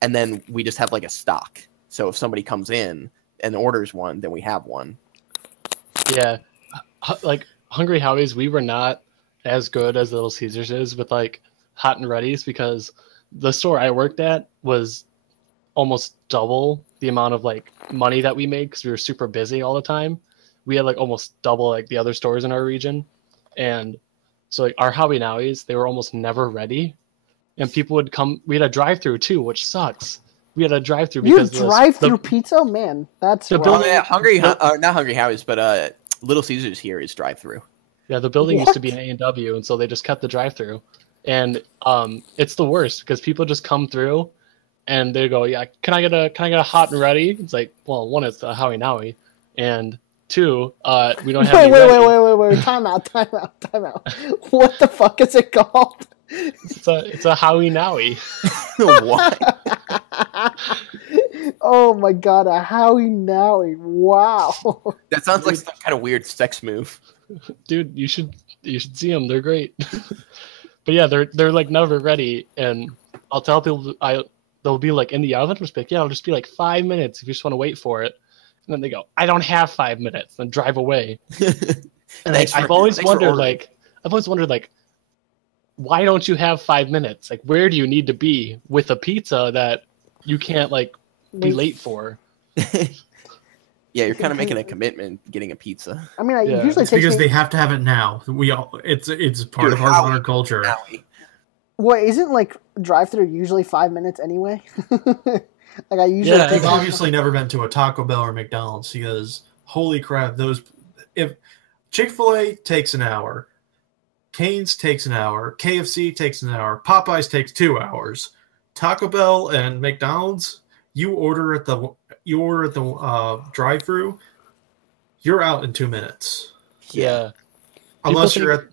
And then we just have like a stock. So if somebody comes in and orders one, then we have one. Yeah. Like Hungry Howie's, we were not as good as Little Caesars is with like hot and readies, because the store I worked at was almost double the amount of like money that we made because we were super busy all the time. We had like almost double like the other stores in our region. And so like our Howie Nowies, they were almost never ready. And people would come. We had a drive-through too, which sucks. We had a drive-through because drive-through pizza, man. That's the building. Yeah, not Hungry Howie's, but Little Caesars here is drive-through. Yeah, the building used to be an A&W, and so they just cut the drive-through. And it's the worst because people just come through, and they go, "Yeah, can I get a hot and ready?" It's like, well, one, it's the Howie Nowie, and two, we don't have. Wait! Time out! What the fuck is it called? It's a Howie Nowie. What? Oh my god, a Howie Nowie! Wow. That sounds like some kind of weird sex move. Dude, you should see them. They're great. But yeah, they're like never ready, and I'll tell people they'll be like in the oven. Just be like, it'll just be like 5 minutes if you just want to wait for it. And then they go, I don't have 5 minutes, then drive away. And I've always wondered why don't you have 5 minutes? Like, where do you need to be with a pizza that you can't like be late for? Yeah, you're kind of making a commitment getting a pizza. I mean, usually it's because they have to have it now. It's part of our modern culture. Well, isn't like drive-through usually 5 minutes anyway? Like I usually. Yeah, I've obviously never been to a Taco Bell or McDonald's because holy crap, if Chick-fil-A takes an hour, Cane's takes an hour, KFC takes an hour, Popeyes takes 2 hours, Taco Bell and McDonald's, you order at the drive-through, you're out in 2 minutes. Yeah. Unless you're at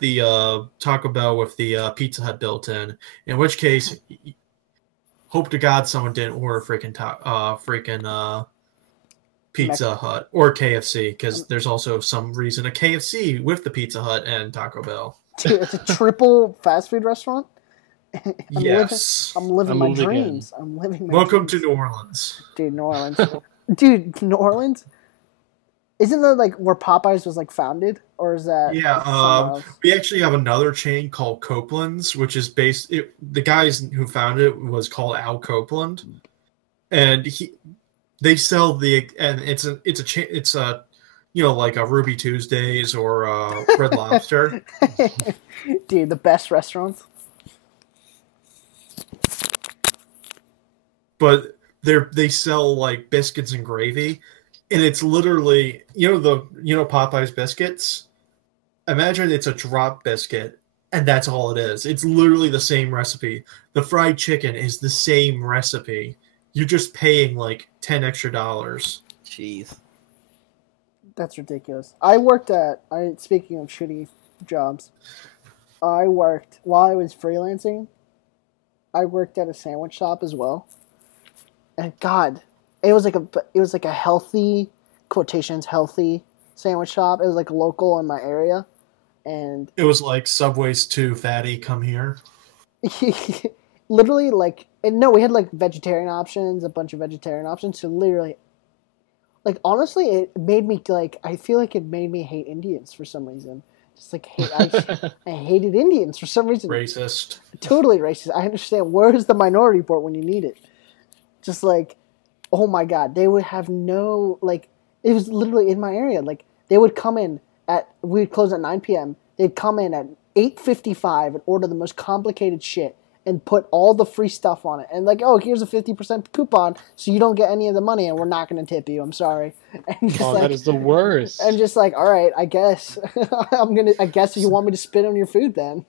the Taco Bell with the Pizza Hut built in which case, hope to God someone didn't order freaking Pizza Hut or KFC, because there's also some reason a KFC with the Pizza Hut and Taco Bell. Dude, it's a triple fast food restaurant. Yes, I'm living my dreams. I'm living my Welcome dreams. to New Orleans. Dude, New Orleans. Dude, New Orleans? Isn't that like where Popeyes was like founded? Or is that we actually have another chain called Copeland's, which is the guys who founded it was called Al Copeland. And they sell it's a like a Ruby Tuesdays or Red Lobster. Dude, the best restaurants. But they sell like biscuits and gravy, and it's literally Popeyes biscuits. Imagine it's a drop biscuit, and that's all it is. It's literally the same recipe. The fried chicken is the same recipe. You're just paying like $10 extra. Jeez, that's ridiculous. Speaking of shitty jobs, I worked while I was freelancing. I worked at a sandwich shop as well. And God, it was like a healthy, quotations, healthy sandwich shop. It was like local in my area. And it was like Subway's too fatty, come here. Literally we had like vegetarian options, a bunch of vegetarian options. So literally, like honestly, it made me I feel like it made me hate Indians for some reason. Just like I hated Indians for some reason. Racist. Totally racist. I understand. Where is the minority report when you need it? Just like, oh my God, they would have no, it was literally in my area. Like, they would come in we'd close at 9 p.m. They'd come in at 8:55 and order the most complicated shit and put all the free stuff on it. And here's a 50% coupon so you don't get any of the money and we're not going to tip you. I'm sorry. And that is the worst. And just all right, I guess. I guess you want me to spit on your food then.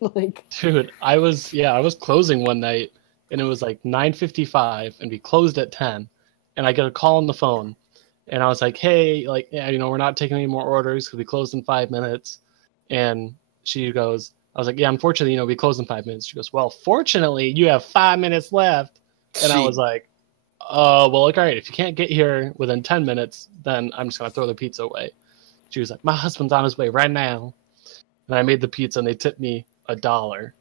Dude, I was closing one night. and it was like 9:55, and we closed at 10. And I get a call on the phone, and I was like, "Hey, like, yeah, we're not taking any more orders because we closed in 5 minutes." And she goes, "I was like, yeah, unfortunately, we closed in 5 minutes." She goes, "Well, fortunately, you have 5 minutes left." And I was like, well, like, all right, if you can't get here within 10 minutes, then I'm just gonna throw the pizza away. She was like, "My husband's on his way right now." And I made the pizza, and they tipped me $1.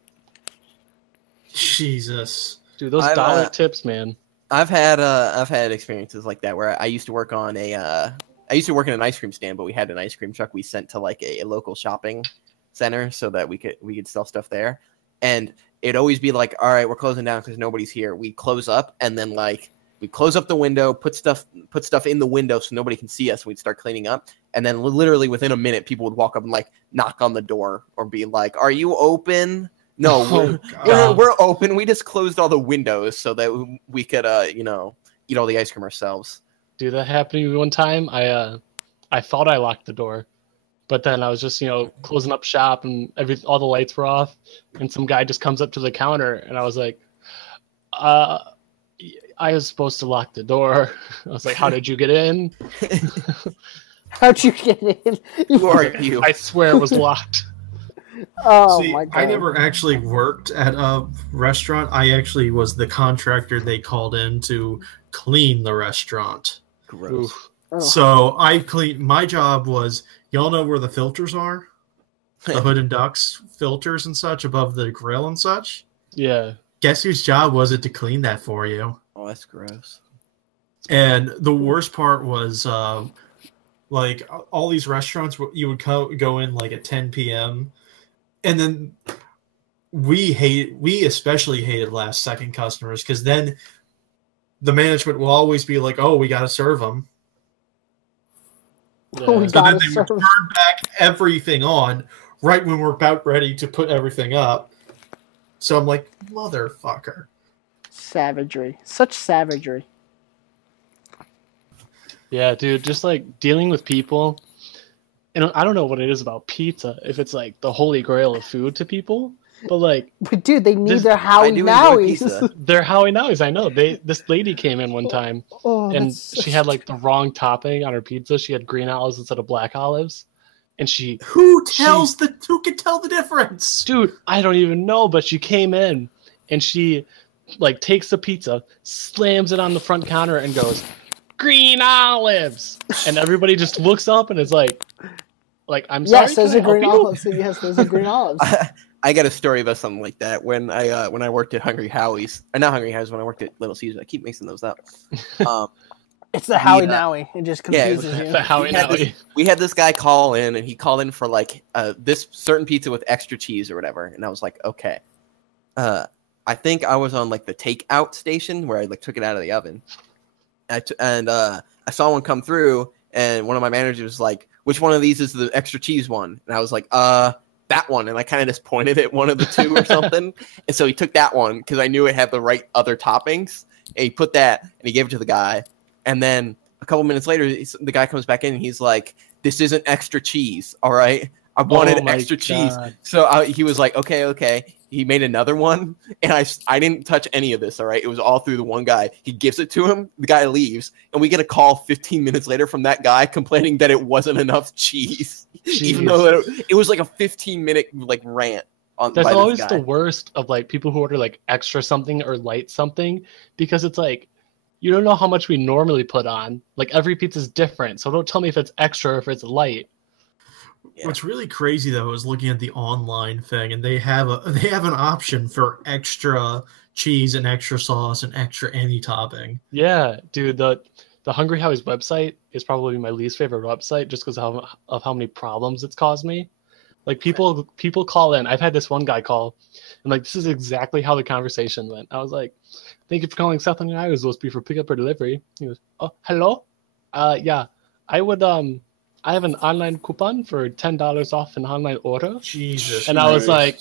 Jesus, dude, those dollar tips, man. I've had experiences like that where I used to work on I used to work in an ice cream stand, but we had an ice cream truck we sent to like a local shopping center so that we could sell stuff there. And it'd always be like, all right, we're closing down because nobody's here. We close up, and then like we close up the window, put stuff in the window so nobody can see us. We'd start cleaning up, and then literally within a minute, people would walk up and like knock on the door or be like, "Are you open?" No, we're open. We just closed all the windows so that we could eat all the ice cream ourselves. Dude, that happened to me one time. I thought I locked the door, but then I was just closing up shop, and all the lights were off, and some guy just comes up to the counter, and I was like, I was supposed to lock the door. I was like, "How did you get in?" How'd you get in? Who are you? I swear it was locked. Oh, see, my God. I never actually worked at a restaurant. I actually was the contractor they called in to clean the restaurant. Gross. So my job was, y'all know where the filters are? The Hood and Ducks filters and such above the grill and such? Yeah. Guess whose job was it to clean that for you? Oh, that's gross. And the worst part was, like, all these restaurants, you would go in, like, at 10 p.m., and then we especially hated last-second customers, because then the management will always be like, "Oh, we got to serve them." Yeah. Oh, So then they would turn back everything on right when we're about ready to put everything up. So I'm like, motherfucker. Savagery. Such savagery. Yeah, dude, just like dealing with people. And I don't know what it is about pizza, if it's like the holy grail of food to people, but like, but dude, they need their Howie Nowies. They're Howie Nowies, I know. This lady came in one time, and she had like the wrong topping on her pizza. She had green olives instead of black olives, and who can tell the difference? Dude, I don't even know, but she came in, and she like takes the pizza, slams it on the front counter, and goes, "Green olives," and everybody just looks up and is like, "I'm sorry." Yes, those are green olives. Yes, those are green olives. I got a story about something like that when I worked at Hungry Howie's, or not Hungry Howie's, when I worked at Little Caesars. I keep mixing those up. It's the Howie Nowie. It just confuses you. The Howie Nowie. We had this guy call in, and he called in for like this certain pizza with extra cheese or whatever, and I was like, okay. I think I was on like the takeout station where I like took it out of the oven. I saw one come through, and one of my managers was like, "Which one of these is the extra cheese one?" And I was like, that one. And I kind of just pointed at one of the two or something. And so he took that one because I knew it had the right other toppings. And he put that, and he gave it to the guy. And then a couple minutes later, the guy comes back in, and he's like, "This isn't extra cheese, all right? I wanted extra cheese." So he was like, okay. He made another one, and I didn't touch any of this, all right? It was all through the one guy. He gives it to him, the guy leaves, and we get a call 15 minutes later from that guy complaining that it wasn't enough cheese. Even though it was like a 15-minute like rant. That's always the worst of like people who order like extra something or light something, because it's like, you don't know how much we normally put on. Like every pizza's different, so don't tell me if it's extra or if it's light. Yeah. What's really crazy though is looking at the online thing, and they have an option for extra cheese and extra sauce and extra any topping. Yeah, dude, the Hungry Howie's website is probably my least favorite website just because of how many problems it's caused me. Like people call in. I've had this one guy call, and like this is exactly how the conversation went. I was like, "Thank you for calling South Hungry Howie's. Supposed to be for pickup or delivery." He goes, "Oh, hello, yeah, I would I have an online coupon for $10 off an online order." Jesus. And I was like,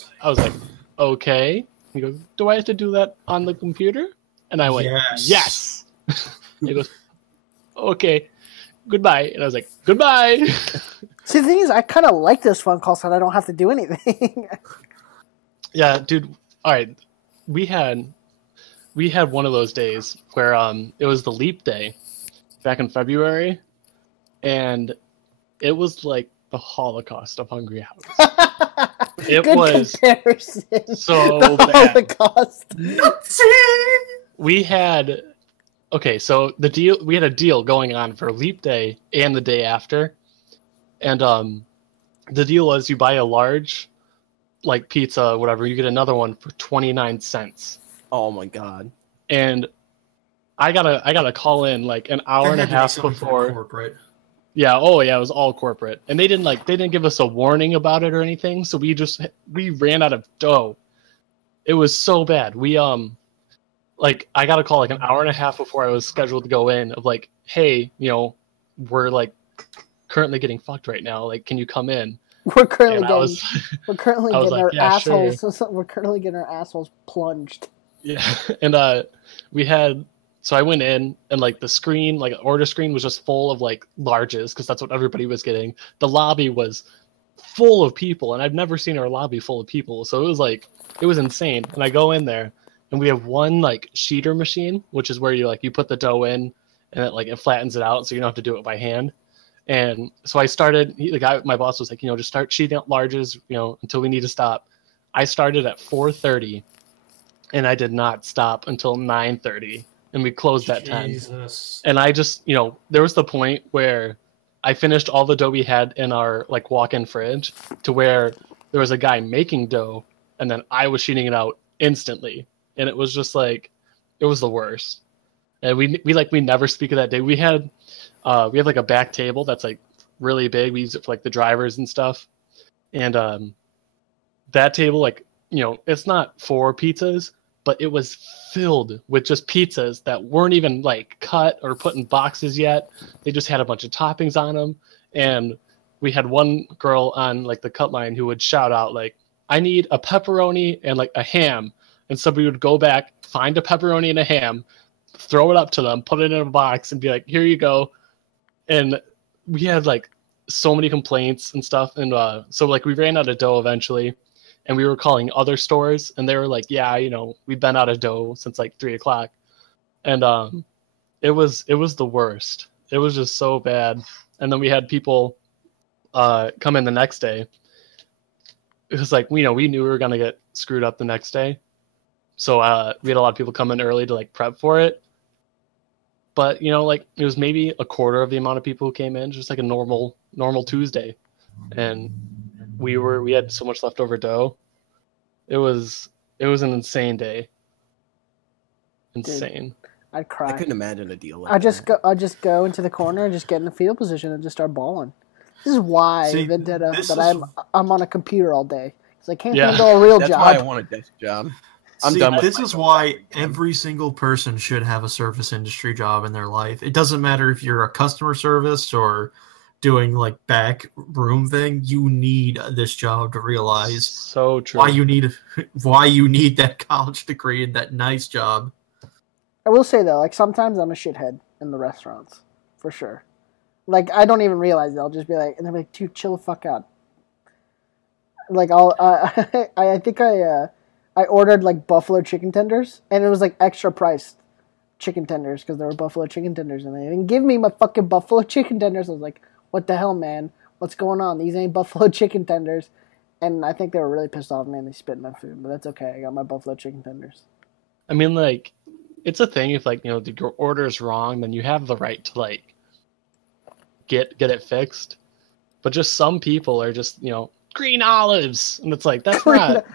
okay. He goes, "Do I have to do that on the computer?" And I went, yes. He goes, "Okay, goodbye." And I was like, "Goodbye." See, the thing is, I kind of like this phone call so that I don't have to do anything. Yeah, dude. All right. We had we had one of those days where it was the leap day back in February, and it was like the Holocaust of Hungry House. It Good was comparison. so the bad. Holocaust. We had so we had a deal going on for leap day and the day after, and the deal was you buy a large, like pizza, whatever, you get another one for 29 cents. Oh my god! And I gotta call in like an hour and a half before. Corporate. Yeah, it was all corporate, and they didn't give us a warning about it or anything, so we ran out of dough. It was so bad. We like I got a call like an hour and a half before I was scheduled to go in of like, hey, we're like currently getting fucked right now. Like, can you come in? We're currently getting our assholes. Sure. We're currently getting our assholes plunged. Yeah, and so I went in, and like the screen, like order screen, was just full of like larges because that's what everybody was getting. The lobby was full of people, and I've never seen our lobby full of people, so it was insane. And I go in there, and we have one like sheeter machine, which is where you put the dough in, and it flattens it out, so you don't have to do it by hand. And so I started. My boss was like, just start sheeting out larges, until we need to stop. I started at 4:30, and I did not stop until 9:30, and we closed at 10. And I just, there was the point where I finished all the dough we had in our like walk-in fridge, to where there was a guy making dough, and then I was sheeting it out instantly, and it was just like, it was the worst. And we never speak of that day. We have like a back table that's like really big. We use it for like the drivers and stuff. And that table, it's not for pizzas, but it was filled with just pizzas that weren't even like cut or put in boxes yet. They just had a bunch of toppings on them. And we had one girl on like the cut line who would shout out like, I need a pepperoni and like a ham. And somebody would go back, find a pepperoni and a ham, throw it up to them, put it in a box, and be like, here you go. And we had like so many complaints and stuff. And so like we ran out of dough eventually, and we were calling other stores, and they were like, yeah, we've been out of dough since like 3:00. And it was the worst. It was just so bad. And then we had people come in the next day. It was like, we knew we were going to get screwed up the next day. So we had a lot of people come in early to like prep for it. But, like it was maybe a quarter of the amount of people who came in, just like a normal Tuesday. And we had so much leftover dough. It was an insane day. Insane. Dude, I'd cry. I couldn't imagine a deal like that. I just go into the corner and just get in the field position and just start balling. This is why Vendeta I'm on a computer all day. Because I can't handle a real job. That's why I want a desk job. This is why every single person should have a service industry job in their life. It doesn't matter if you're a customer service or doing like back room thing. You need this job to realize so true why you need that college degree and that nice job. I will say though, like sometimes I'm a shithead in the restaurants, for sure. Like I don't even realize it. I'll just be like, and they're like, "Dude, chill the fuck out." Like I think I ordered like buffalo chicken tenders, and it was like extra priced chicken tenders because there were buffalo chicken tenders, and they didn't give me my fucking buffalo chicken tenders. I was like, what the hell, man? What's going on? These ain't buffalo chicken tenders. And I think they were really pissed off at me and they spit in my food, but that's okay. I got my buffalo chicken tenders. I mean, like, it's a thing if like, your order is wrong, then you have the right to like get it fixed. But just some people are just, green olives, and it's like that's not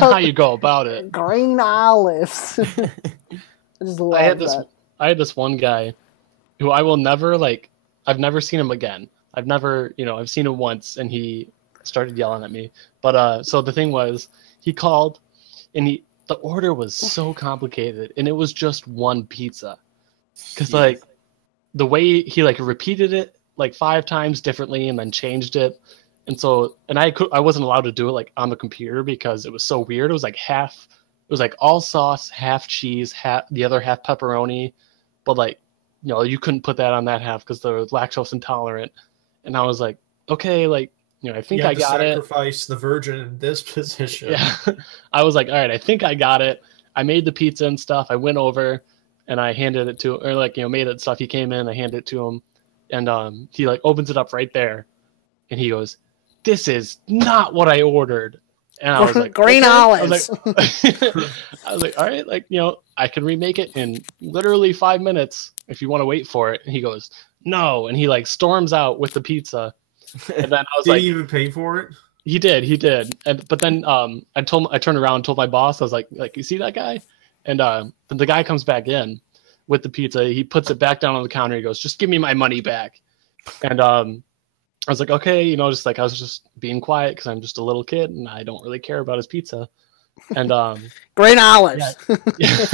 how you go about it. Green olives. I just love that. I had this one guy who I will never like. I've never seen him again. I've seen him once, and he started yelling at me. But so the thing was, he called, and the order was so complicated, and it was just one pizza, because like the way he like repeated it like 5 times differently and then changed it. And so, I wasn't allowed to do it like on the computer because it was so weird. It was like all sauce, half cheese, the other half pepperoni, but like, you couldn't put that on that half because they're lactose intolerant. And I was like, okay, like, I think I got it. Sacrifice the virgin in this position. Yeah, I was like, all right, I think I got it. I made the pizza and stuff. I went over and I handed it to, or like, made it stuff. He came in, I handed it to him, and he like opens it up right there, and he goes, "This is not what I ordered." And I was like, green olives. I was like, all right, like, I can remake it in literally 5 minutes if you want to wait for it. And he goes, no. And he like storms out with the pizza. And then I was Did he even pay for it? He did. But then I turned around and told my boss, I was like, you see that guy? And the guy comes back in with the pizza. He puts it back down on the counter. He goes, just give me my money back. And I was like, okay, just like I was just being quiet because I'm just a little kid and I don't really care about his pizza. And green olives. Yeah.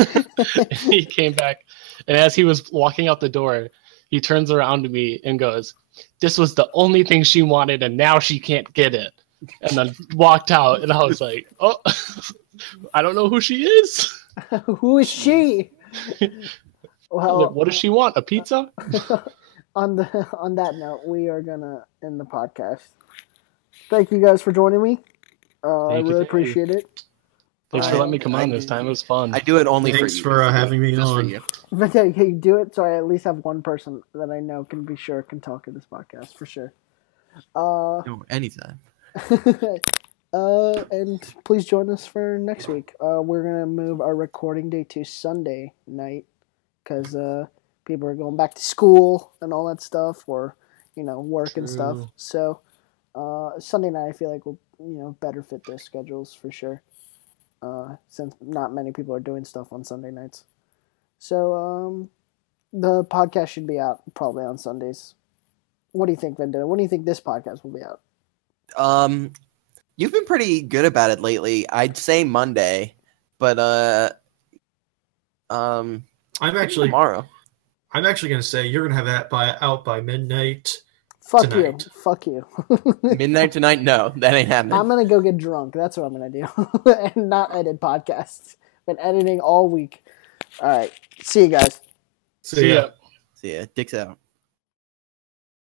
He came back, and as he was walking out the door, he turns around to me and goes, "This was the only thing she wanted, and now she can't get it." And then walked out, and I was like, "Oh, I don't know who she is." Who is she? Well, like, what does she want? A pizza? On that note, we are gonna end the podcast. Thank you guys for joining me. I really appreciate it. Thanks for letting me come on this time. It was fun. I do it only Thanks for you. for having me on. But yeah, you do it so I at least have one person that I know can talk in this podcast for sure. No, anytime. And please join us for next week. We're gonna move our recording day to Sunday night because people are going back to school and all that stuff, or work and stuff. So Sunday night, I feel like will better fit their schedules for sure. Since not many people are doing stuff on Sunday nights. So the podcast should be out probably on Sundays. What do you think, Vendeta? When do you think this podcast will be out? You've been pretty good about it lately. I'd say Monday, but I'm actually tomorrow. I'm actually gonna say you're gonna have that out by midnight. Fuck tonight. you. Fuck you. Midnight tonight? No, that ain't happening. I'm going to go get drunk. That's what I'm going to do. And not edit podcasts. Been editing all week. All right. See you guys. See ya. See ya. Dicks out.